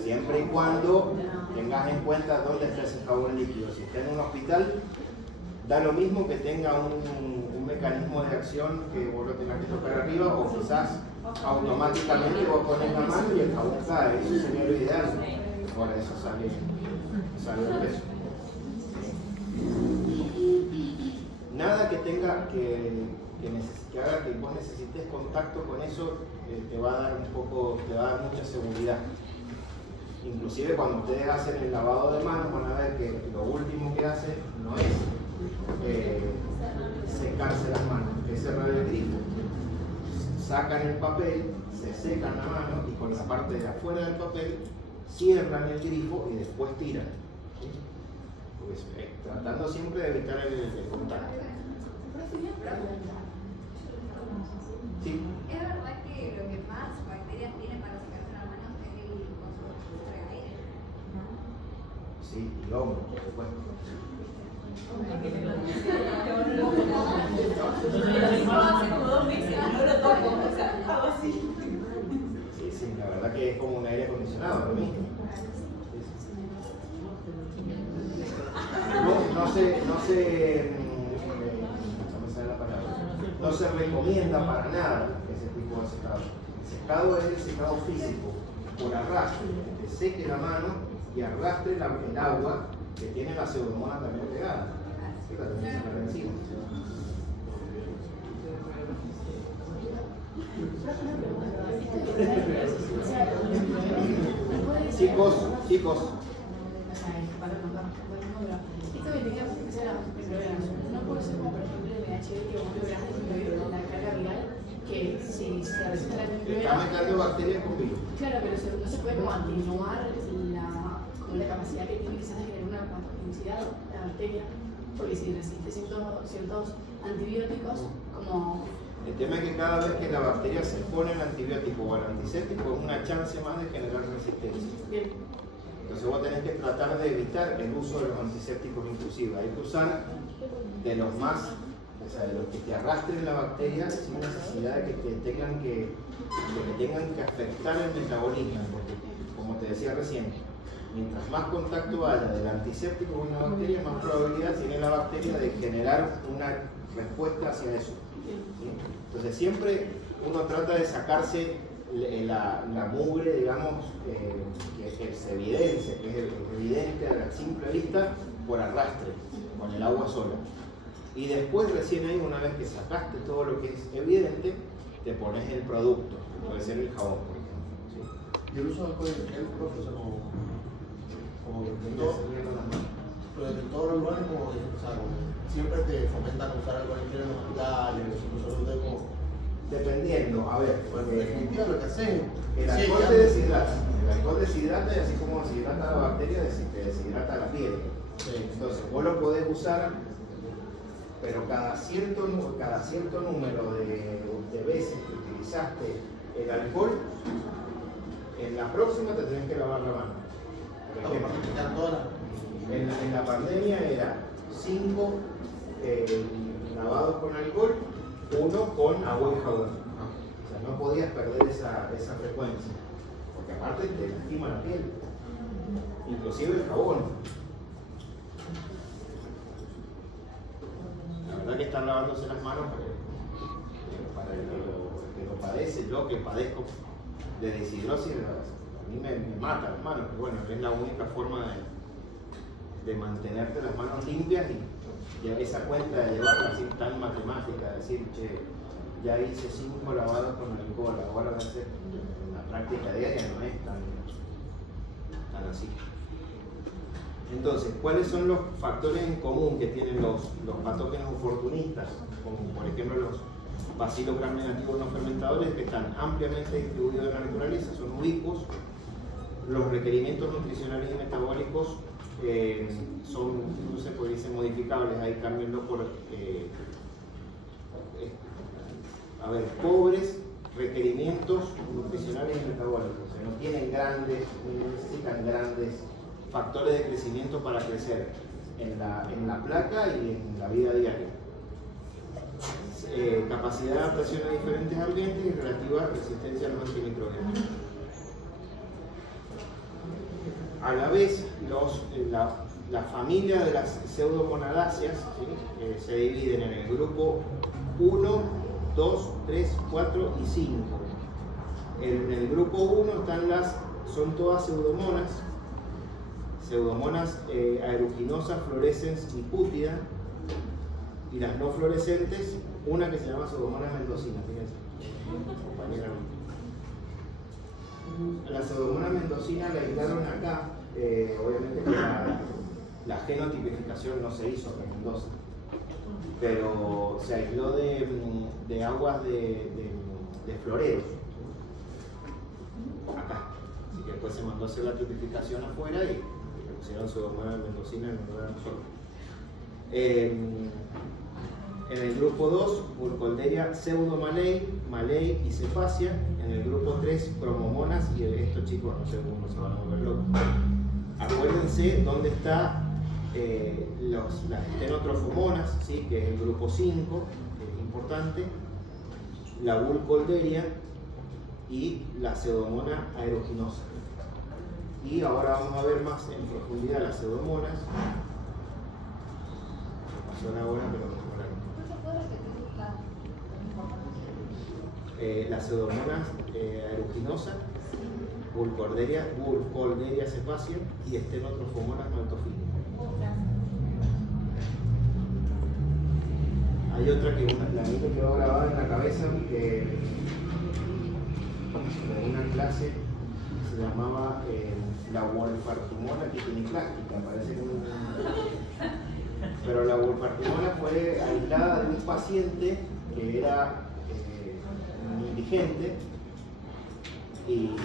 Siempre y cuando tengas en cuenta dónde está ese jabón líquido. Si está en un hospital, da lo mismo que tenga un mecanismo de acción que vos lo tengas que tocar arriba, o quizás automáticamente vos pones la mano y el jabón cae. Eso sería lo ideal. Por eso sale el peso. Nada que tenga que haga que vos necesites contacto con eso te va a dar mucha seguridad. Inclusive cuando ustedes hacen el lavado de manos van a ver que lo último que hacen no es secarse las manos, es cerrar el grifo. Sacan el papel, se secan la mano y con la parte de afuera del papel cierran el grifo y después tiran. ¿Sí? Pues, tratando siempre de evitar el contacto. Sí. ¿Es verdad que lo que más bacterias tiene para sacarse las manos es el consumo de aire? Sí, y hombro, por supuesto. Hace como 2 meses no lo toco, o sea, algo así. Sí, la verdad que es como un aire acondicionado, lo mismo. No se recomienda para nada ese tipo de secado. El secado es el secado físico, por arrastre, te seque la mano y arrastre el agua que tiene la pseudomonas también pegada. Que la tenés que sacar encima. Chicos. Esto que teníamos que empezar a no puede ser como por ejemplo el VIH que vos lográs disminuir la carga viral, que si se receta la Está mezclando bacterias con virus. claro, pero no se puede como atenuar la capacidad que tiene quizás de generar una patogenicidad la bacteria, porque si resiste ciertos antibióticos, como... El tema es que cada vez que la bacteria se pone el antibiótico o el antiséptico es una chance más de generar resistencia. Bien. Entonces vos tenés que tratar de evitar el uso de los antisépticos inclusive. Hay que usar de los más, o sea, de los que te arrastren la bacteria sin necesidad de que te tengan que afectar el metabolismo, porque como te decía recién, mientras más contacto haya del antiséptico con una bacteria, más probabilidad tiene la bacteria de generar una respuesta hacia eso. ¿Sí? Entonces siempre uno trata de sacarse la mugre, digamos, que es evidente a la simple vista por arrastre, con el agua sola. Y después recién ahí, una vez que sacaste todo lo que es evidente, te pones el producto, que puede ser el jabón, por ejemplo. ¿Sí? Y el uso de alcohol en gel, profesor, como en todos los lugares, como siempre te fomentan usar alcohol en gel en los hospitales, incluso como... Dependiendo, a ver, Bueno, en definitiva lo que hacen el alcohol te deshidrata. El alcohol deshidrata y así como deshidrata la bacteria, te deshidrata la piel. Sí. Entonces vos lo podés usar, pero cada cierto número de veces que utilizaste el alcohol, en la próxima te tenés que lavar la mano. Por ejemplo, en la pandemia era 5 lavados con alcohol, 1 con agua y jabón. O sea, no podías perder esa frecuencia, porque aparte te lastima la piel, inclusive el jabón. La verdad que están lavándose las manos para el que lo padece, yo que padezco de deshidrosis, a mí me mata las manos, pero bueno, es la única forma de mantenerte las manos limpias y esa cuenta de llevarla así tan matemática, de decir, che, ya hice 5 lavados con alcohol, ahora va a ser la práctica diaria, no es tan así. Entonces, ¿cuáles son los factores en común que tienen los patógenos oportunistas, como por ejemplo los bacilos gram negativos no fermentadores, que están ampliamente distribuidos en la naturaleza, son ubicuos? Los requerimientos nutricionales y metabólicos son, no se puede decir modificables, hay cambios por pobres requerimientos nutricionales y metabólicos, o sea, no necesitan grandes factores de crecimiento para crecer en la placa y en la vida diaria. Capacidad de adaptación a diferentes ambientes y relativa resistencia a los antimicrobianos. A la vez, la familia de las pseudomonadáceas, ¿sí? Se dividen en el grupo 1, 2, 3, 4 y 5. En el grupo 1 son todas pseudomonas aeruginosas, fluorescens y pútida, y las no fluorescentes, una que se llama pseudomonas mendocina, fíjense, compañera. La pseudomonas mendocina la aislaron acá, obviamente que la genotipificación no se hizo en Mendoza, pero se aisló de aguas de floreros, acá. Así que después se mandó a hacer la tipificación afuera y le pusieron pseudomonas mendocina en lugar de nosotros. En el grupo 2, Burkholderia pseudomalei, malei y cepacia. En el grupo 3, cromomonas, y estos chicos no sé cómo se van a volver locos. Acuérdense dónde está las estenotrofomonas, ¿sí? Que es el grupo 5, que es importante, la Burkholderia y la pseudomona aeruginosa. Y ahora vamos a ver más en profundidad las pseudomonas. Pasó la hora, pero no por ahí. Las pseudomonas aeruginosa, Burkholderia cepacia y Stenotrophomonas maltophilia. Hay otra que la mí me quedó grabada en la cabeza que en una clase se llamaba la Wolfartumona quitiniclástica, parece que pero la Wolfartumona fue aislada de un paciente que era un indigente y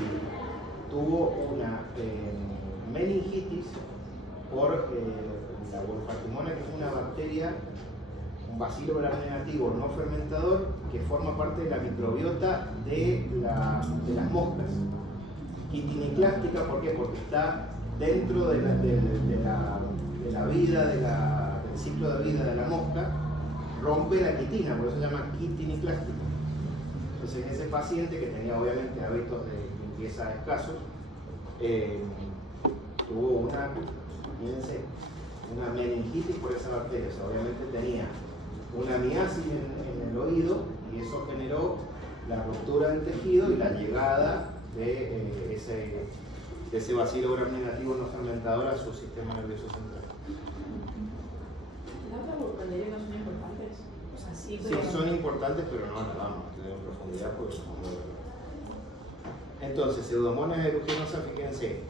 tuvo una meningitis por la Wolfartumona, que es una bacteria, un bacilo gram negativo no fermentador que forma parte de la microbiota de las moscas. Quitiniclástica, ¿por qué? Porque está dentro de la vida, del ciclo de vida de la mosca, rompe la quitina, por eso se llama quitiniclástica. Entonces ese paciente que tenía obviamente hábitos de limpieza escasos, tuvo una meningitis por esa bacteria. O sea, obviamente tenía una miasis en el oído y eso generó la ruptura del tejido y la llegada de ese bacilo gram negativo no fermentador a su sistema nervioso central. ¿Las otras burkholderia no son importantes? O sea, sí, Sí, pero... son importantes, pero no las vamos a tener en profundidad porque son muy verdad. Entonces, Pseudomonas aeruginosa, fíjense,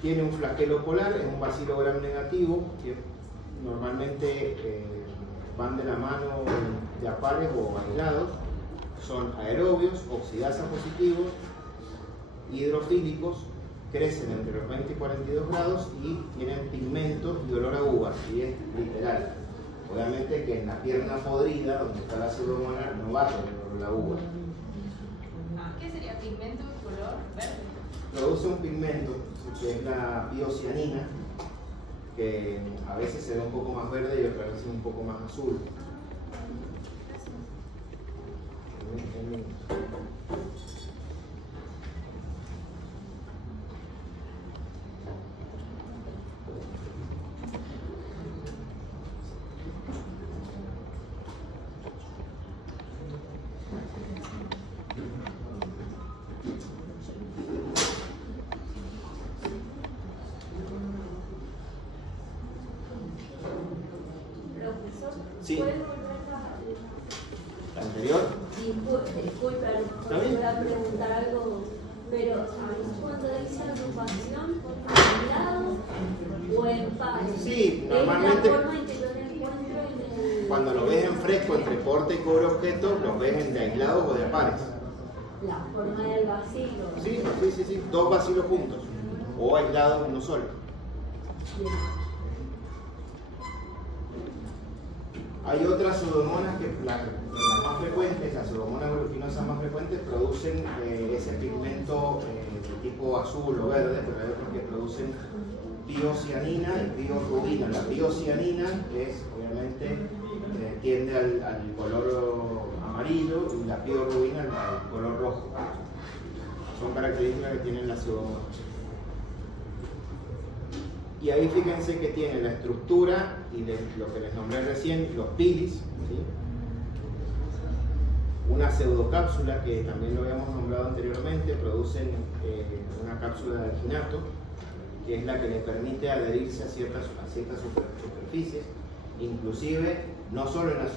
tiene un flagelo polar, es un bacilo gram negativo que normalmente van de la mano de a pares o aislados, son aerobios, oxidasa positivos, hidrofílicos, crecen entre los 20 y 42 grados y tienen pigmentos y olor a uva, y es literal. Obviamente que en la pierna podrida, donde está la Pseudomonas, no va a tener olor a uva. ¿Qué sería pigmento de color verde? Produce un pigmento que es la biocianina, que a veces se ve un poco más verde y otras veces un poco más azul. Profesor, Sí. ¿puede volver ¿La anterior? Disculpa, ¿Está bien? voy a preguntar algo, pero ahí cuando dice agrupación, aislado o en pares. Sí, normalmente ¿Es la forma en que yo lo encuentro en el... cuando lo ves en fresco entre porte y cobre objeto, los ves de aislados o de a pares. La forma del vacío. Sí, dos vacilos juntos o aislados uno solo. Bien. Hay otras pseudomonas que las más frecuentes, las pseudomonas aeruginosas más frecuentes, producen ese pigmento de tipo azul o verde, pero hay otros que producen biocianina y biorubina. La biocianina es, obviamente, tiende al color amarillo y la biorubina al color rojo. Son características que tienen las pseudomonas. Y ahí fíjense que tiene la estructura y lo que les nombré recién, los pilis, ¿sí? Una pseudocápsula que también lo habíamos nombrado anteriormente, producen una cápsula de alginato, que es la que le permite adherirse a ciertas superficies, inclusive no solo en la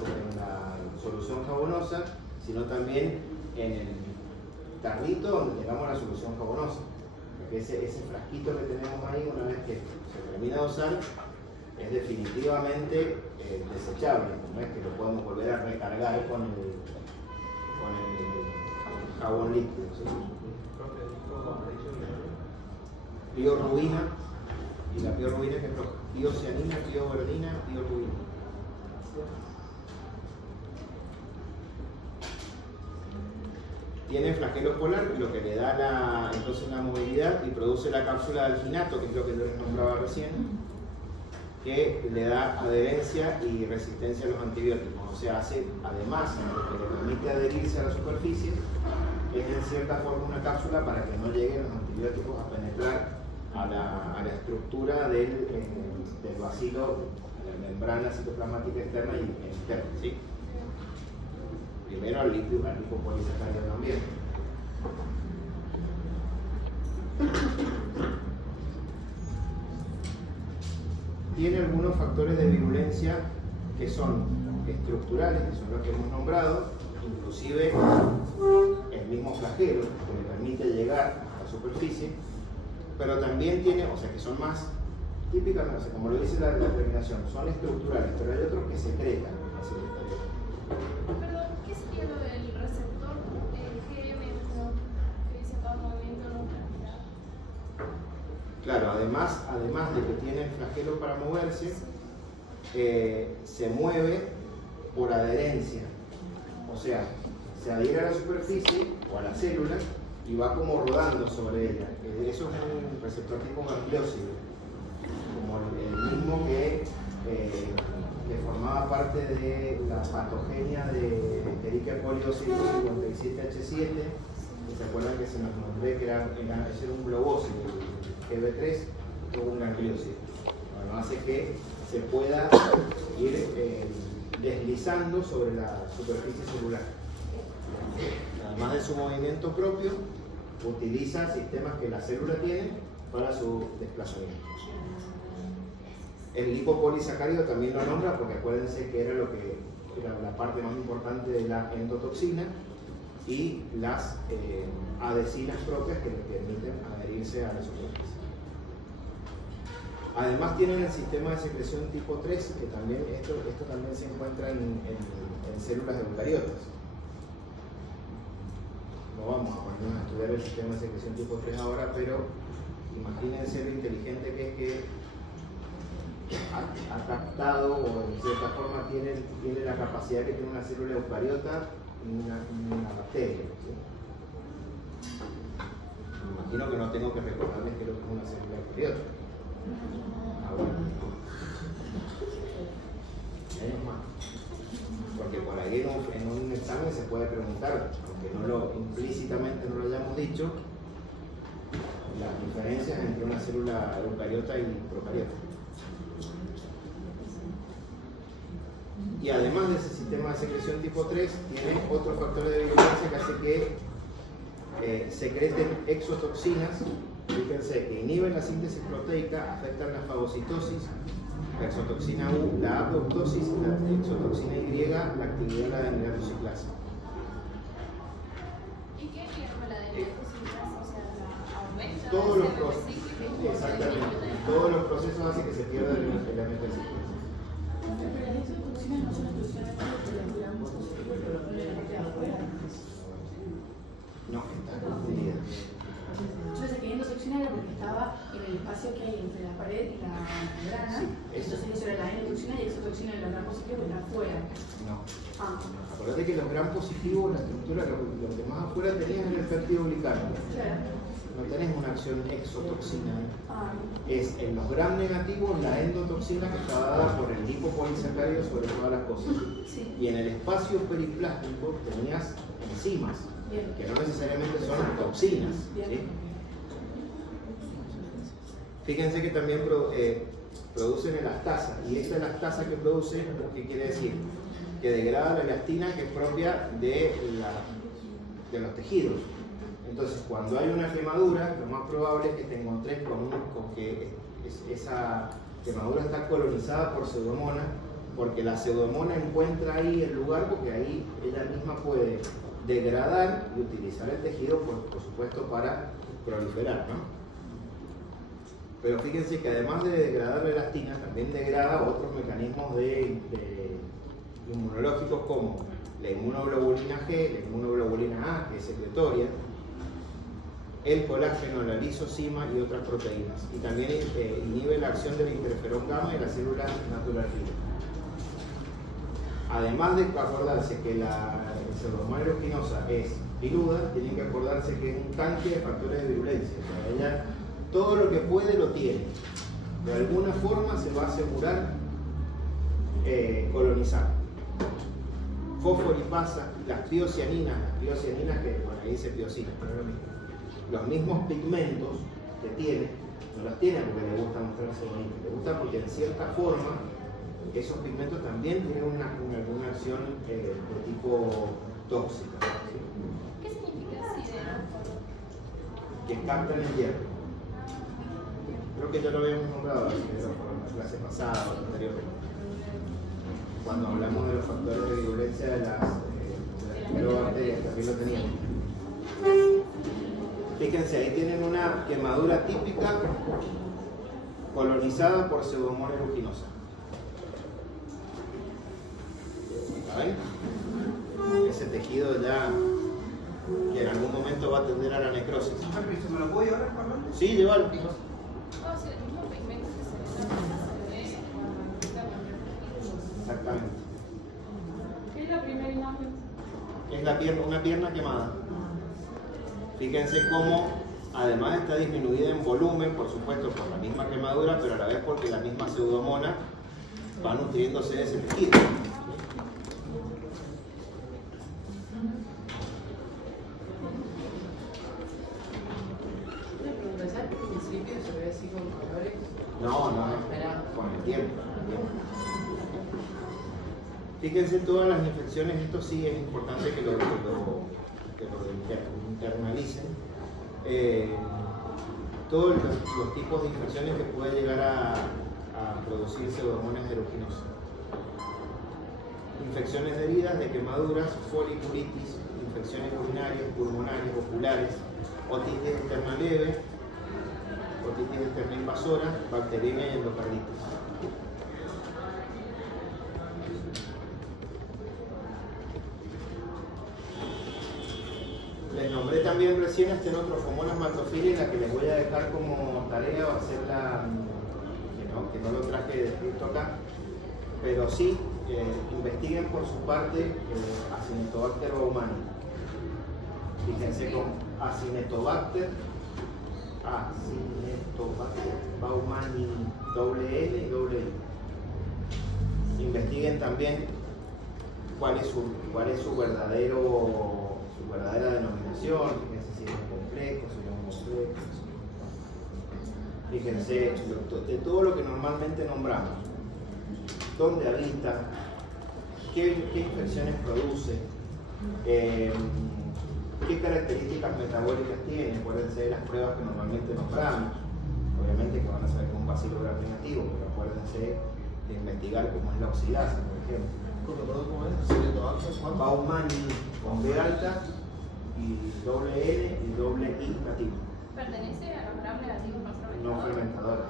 solución jabonosa, sino también en el tarrito donde tengamos la solución jabonosa. Porque ese frasquito que tenemos ahí, una vez que se termina de usar, es definitivamente desechable, no es que lo podemos volver a recargar con el jabón líquido. ¿Sí? Biorubina, y la biorubina que es roja, biocianina, bioverdina, biorubina. Tiene flagelo polar, lo que le da entonces la movilidad y produce la cápsula de alginato, que es lo que yo les nombraba recién, que le da adherencia y resistencia a los antibióticos. O sea, hace, además, lo que le permite adherirse a la superficie, es en cierta forma una cápsula para que no lleguen los antibióticos a penetrar a la estructura del bacilo, a la membrana citoplasmática externa y interna. ¿Sí? Primero al liposacárido también. tiene algunos factores de virulencia que son estructurales, que son los que hemos nombrado, inclusive el mismo flagelo que le permite llegar a la superficie, pero también tiene, o sea, que son más típicas, o sea, como lo dice la terminación, son estructurales, pero hay otros que secretan ácido esteárico. Perdón, ¿qué sería lo del receptor GM que dice acá movimiento no fragilado? Claro, además de que tiene el flagelo para moverse, se mueve por adherencia, o sea, se adhiere a la superficie o a la célula y va como rodando sobre ella. Eso es un receptor tipo gangliósido, como el mismo que formaba parte de la patogenia de Escherichia coli 257H7, que se acuerdan que se nos nombré que era un globócito, el GB3, tuvo un gangliósido. Bueno, hace que se pueda ir deslizando sobre la superficie celular. Además de su movimiento propio, utiliza sistemas que la célula tiene para su desplazamiento. El lipopolisacárido también lo nombra porque acuérdense que era la parte más importante de la endotoxina y las adhesinas propias que le permiten adherirse a la superficie. Además tienen el sistema de secreción tipo 3, que también esto también se encuentra en células eucariotas. No vamos a ponernos a estudiar el sistema de secreción tipo 3 ahora, pero imagínense lo inteligente que es que ha captado o en cierta forma tiene la capacidad que tiene una célula eucariota y una bacteria. ¿Sí? Me imagino que no tengo que recordarles que es lo que es una célula eucariota. Bueno. Porque por ahí en un examen se puede preguntar, aunque implícitamente no lo hayamos dicho, las diferencias entre una célula eucariota y procariota. Y además de ese sistema de secreción tipo 3, tiene otros factores de virulencia que hace que secreten exotoxinas. Fíjense que inhiben la síntesis proteica, afectan la fagocitosis, la exotoxina U, la apoptosis, la exotoxina Y, la actividad de la adenovirus. ¿Y qué es con la de o sea, la aumenta? Todos los procesos, exactamente, todos los procesos hacen que se pierda el elemento de ciclo. Pero las exotoxinas no son exclusivamente por el gran positivo de la parte de afuera. No, está confundida. Yo pensé que endotoxina era porque estaba en el espacio que hay entre la pared y la membrana. Sí, entonces eso era la endotoxina y exotoxina en los gran positivos está afuera. No. Ah, Acuérdate que los gran positivos, la estructura, lo que más afuera tenías en el péptido glicano. claro. No tenés una acción exotoxina. Ah, Es en los gram negativos la endotoxina que está dada por el lipopolisacárido sobre todas las cosas. sí. Y en el espacio periplástico tenías enzimas, Bien. que no necesariamente son toxinas. Bien. ¿Sí? Fíjense que también producen elastasa, y esta elastasa que produce, ¿qué quiere decir? Que degrada la elastina que es propia de los tejidos. Entonces, cuando hay una quemadura, lo más probable es que te encontres con que esa quemadura está colonizada por pseudomonas, porque la pseudomona encuentra ahí el lugar, porque ahí ella misma puede degradar y utilizar el tejido, por supuesto, para proliferar, ¿no? Pero fíjense que además de degradar la elastina, también degrada otros mecanismos inmunológicos como la inmunoglobulina G, la inmunoglobulina A, que es secretoria, el colágeno, la lisosima y otras proteínas. Y también inhibe la acción del interferón gamma y las células natural killer. Además de acordarse que la Pseudomonas aeruginosa es piluda, tienen que acordarse que es un tanque de factores de virulencia. O sea, ella todo lo que puede lo tiene. De alguna forma se va a asegurar colonizar. Fosfolipasa, las piocianinas que, bueno, ahí dice piocina, pero es lo mismo. Los mismos pigmentos que tiene, no los tiene porque le gusta mostrarse bonito, le gusta porque en cierta forma esos pigmentos también tienen alguna acción de tipo tóxica. ¿Sí? ¿Qué significa sidero? Que captan el hierro. Creo que ya lo habíamos nombrado en la clase pasada o la anterior. Cuando hablamos de los factores de violencia de las microbacterias, también lo teníamos. Fíjense, ahí tienen una quemadura típica colonizada por Pseudomonas aeruginosa. ¿Ven? Ese tejido ya que en algún momento va a tender a la necrosis. ¿Se me lo puedo llevar al parlante? Sí, llévalo. No, si el mismo pigmento que se ve Exactamente. ¿Qué es la primera imagen? Es una pierna quemada. Fíjense cómo además está disminuida en volumen, por supuesto por la misma quemadura, pero a la vez porque la misma pseudomona va nutriéndose de ese tejido. Una pregunta, ¿ya al principio se ve así con colores? No, con el tiempo. Fíjense todas las infecciones, esto sí es importante que lo internalicen. Todos los tipos de infecciones que puede llegar a producir Pseudomonas aeruginosa. Infecciones de heridas, de quemaduras, foliculitis, infecciones urinarias, pulmonares, oculares, otitis externa leve, otitis externa invasora, bacteriemia y endocarditis. Les nombré también recién Stenotrophomonas maltophilia, la que les voy a dejar como tarea va a ser la que no lo traje descrito acá, pero sí investiguen por su parte Acinetobacter baumannii. Fíjense con Acinetobacter baumannii, doble L y doble I. Investiguen también cuál es su verdadera denominación, fíjense si es un complejo, si no es un complejo. Fíjense de todo lo que normalmente nombramos, dónde habita, qué infecciones produce, qué características metabólicas tiene. Acuérdense de las pruebas que normalmente nombramos, obviamente que van a saber que es un bacilo gram negativo, pero acuérdense de investigar cómo es la oxidasa, por ejemplo. ¿Cómo es? ¿Acinetobacter? Baumannii con B alta y doble N y doble I latino. Pertenece a los gram negativos No fermentadores.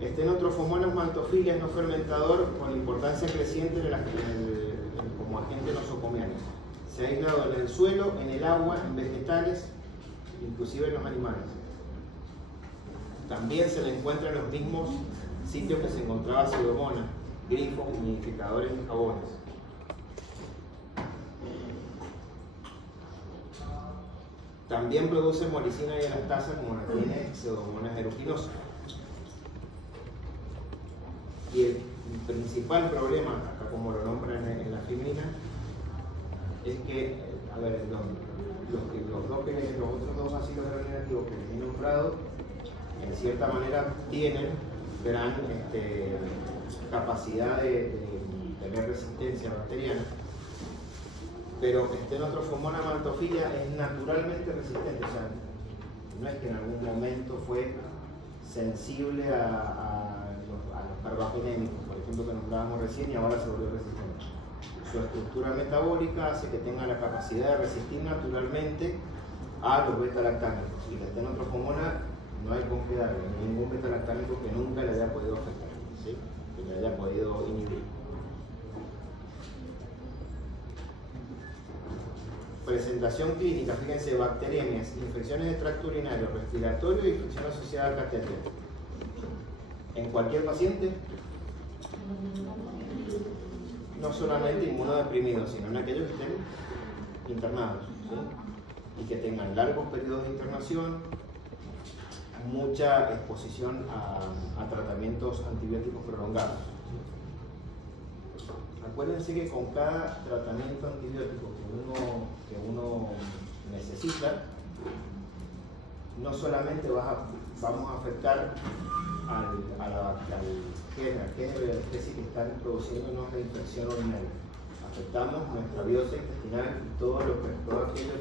Stenotrophomonas maltophilia no fermentador con importancia creciente como agente nosocomiano. Se ha aislado en el suelo, en el agua, en vegetales, inclusive en los animales. También se le encuentra en los mismos sitios que se encontraba Pseudomonas, grifos, humidificadores y jabones. También produce molicina y elastasa como la tiene Pseudomonas aeruginosa. Y el principal problema, acá como lo nombran en la fibrilina, es que, a ver, los otros dos bacilos gram negativos que les he nombrado, en cierta manera tienen gran capacidad de tener resistencia bacteriana, pero Stenotrophomonas maltophilia es naturalmente resistente, o sea, no es que en algún momento fue sensible a los carbapenémicos, por ejemplo, que nombrábamos recién, y ahora se volvió resistente. Su estructura metabólica hace que tenga la capacidad de resistir naturalmente a los beta-lactámicos, y la Stenotrophomonas no hay con qué darle ningún beta-lactámico que nunca le haya podido afectar, ¿sí? Que le haya podido inhibir. Presentación clínica, fíjense, bacteriemias, infecciones de tracto urinario, respiratorio y infección asociada al catéter. En cualquier paciente, no solamente inmunodeprimidos, sino en aquellos que estén internados, ¿sí? Y que tengan largos periodos de internación, mucha exposición a tratamientos antibióticos prolongados. Acuérdense que con cada tratamiento antibiótico que uno necesita, no solamente vamos a afectar al género de la especie que están produciéndonos la infección urinaria. Afectamos nuestra biota intestinal y todo aquello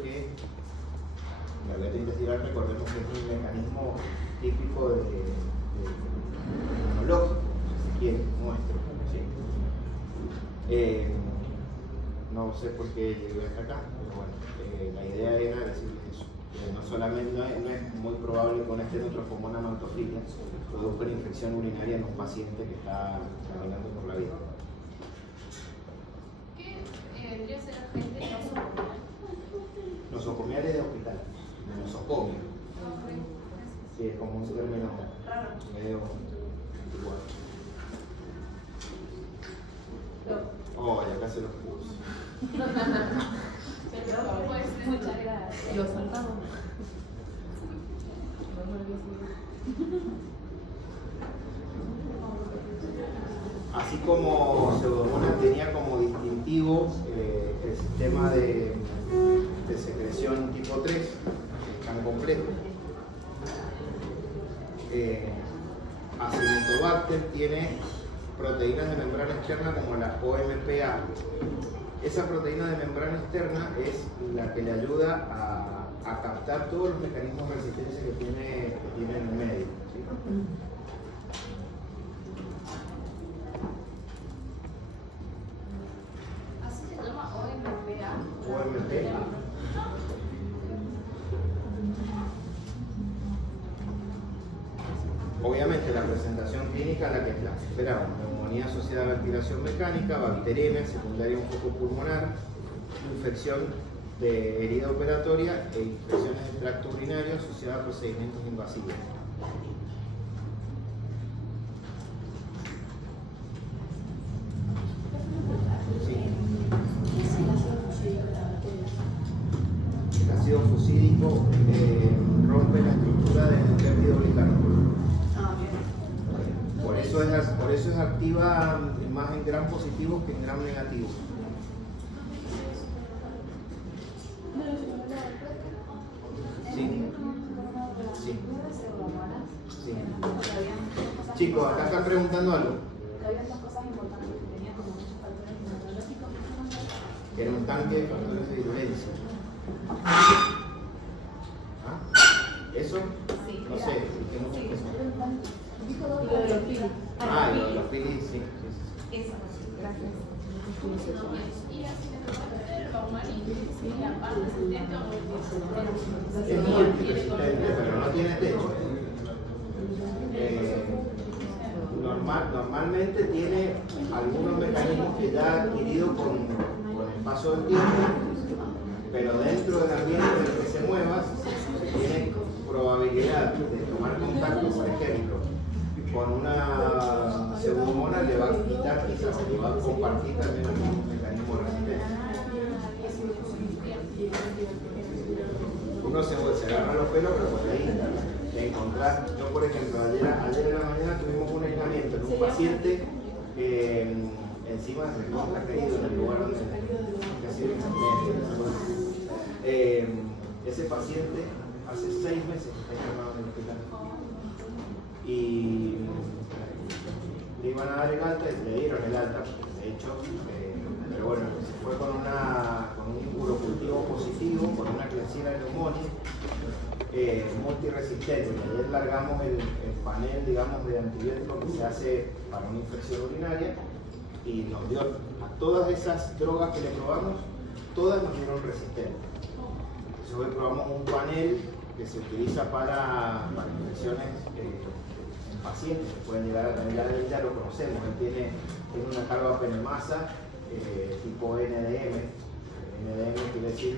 que La vía intestinal, recordemos que es un mecanismo típico inmunológico, si quiere, nuestro. ¿Sí? No sé por qué llegué hasta acá, pero bueno, la idea era decirles eso. No solamente no es muy probable con este Neutrophomona maltophilia produzca una infección urinaria en un paciente que está caminando por la vida. ¿Qué vendría a ser agente nosocomial? Nosocomial es de hospital, de nosocomio. Sí, es como un término medio igual. Oh, ya casi los puse. Muchas gracias. Lo saltamos. Así como Pseudomonas tenía como distintivo el sistema de secreción tipo 3, tan complejo, Acinetobacter tiene proteínas de membrana externa como la OMPA. Esa proteína de membrana externa es la que le ayuda a captar todos los mecanismos de resistencia que tiene en el medio. ¿Sí? Así se llama OMPA. OMPA. Obviamente la presentación clínica la que esperamos: neumonía asociada a la ventilación mecánica, bacteriemia, secundaria a un foco pulmonar, infección de herida operatoria e infecciones de tracto urinario asociadas a procedimientos invasivos. Sí. El ácido fusídico rompe la estructura del péptido glicano. Por eso es activa más en gram positivo que en gram negativo. Sí. Sí. Sí. Chicos, acá están preguntando algo. Había dos cosas importantes que tenían como muchos factores inmunológicos. Era un tanque de factores de virulencia. ¿Ah? ¿Eso? No sé. ¿Qué no sé qué son? Y lo de los pilos. Ah, los pilis, sí. Eso, gracias. Y Acinetobacter baumannii, la parte resistente o multiresistente. Es multiresistente, pero no tiene techo. Normalmente tiene algunos mecanismos que ya ha adquirido con el paso del tiempo, pero dentro del ambiente en el que se mueva, tiene probabilidad de tomar contacto, por ejemplo, con una pseudomonas, le va a quitar quizás, le va a compartir también algún mecanismo de resistencia. Uno se agarra los pelos, pero por ahí te encontrás. Yo, por ejemplo, ayer en la mañana tuvimos un aislamiento en un paciente que encima se encuentra caído en el lugar donde ese paciente hace 6 meses que está internado en el hospital. Y le iban a dar el alta y le dieron el alta, de hecho, pero bueno, se fue con un urocultivo positivo, con una Klebsiella pneumoniae multiresistente. Y ayer largamos el panel, digamos, de antibióticos que se hace para una infección urinaria y nos dio a todas esas drogas que le probamos, todas nos dieron resistentes. Entonces hoy probamos un panel que se utiliza para infecciones en pacientes que pueden llegar a tener la ya lo conocemos. Él tiene una carbapenemasa tipo NDM. NDM quiere decir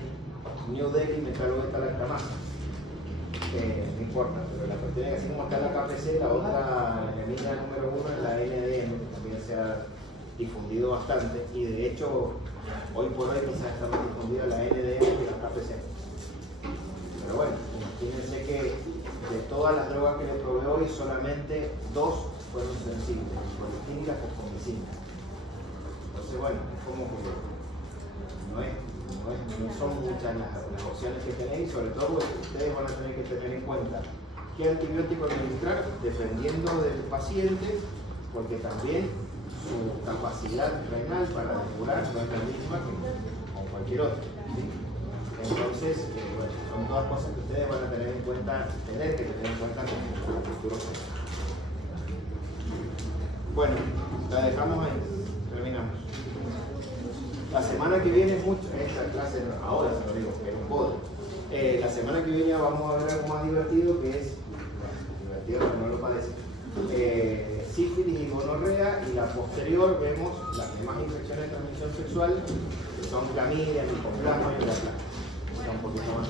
New Delhi metalobeta-lactamasa. No importa, pero la cuestión es que así como está la KPC, la otra enemiga número 1 es la NDM, que también se ha difundido bastante, y de hecho hoy por hoy quizás está más difundida la NDM que la KPC. Pero bueno, imagínense que de todas las drogas que le probé hoy, solamente 2 fueron sensibles, colistina y la fosfomicina. Entonces bueno, es como que no son muchas las opciones que tenéis, sobre todo porque ustedes van a tener que tener en cuenta qué antibiótico administrar dependiendo del paciente, porque también su capacidad renal para depurar no es la misma que con cualquier otro. ¿Sí? Entonces, bueno, son todas cosas que ustedes van a tener que tener en cuenta como futuros. Bueno, la dejamos ahí, terminamos. La semana que viene, esta clase, ahora se lo digo, pero un poco. La semana que viene vamos a ver algo más divertido, que es, divertido pero no lo parece, sífilis y gonorrea, y la posterior vemos las demás infecciones de transmisión sexual, que son clamidia, micoplasma y la placa. Está un poquito más.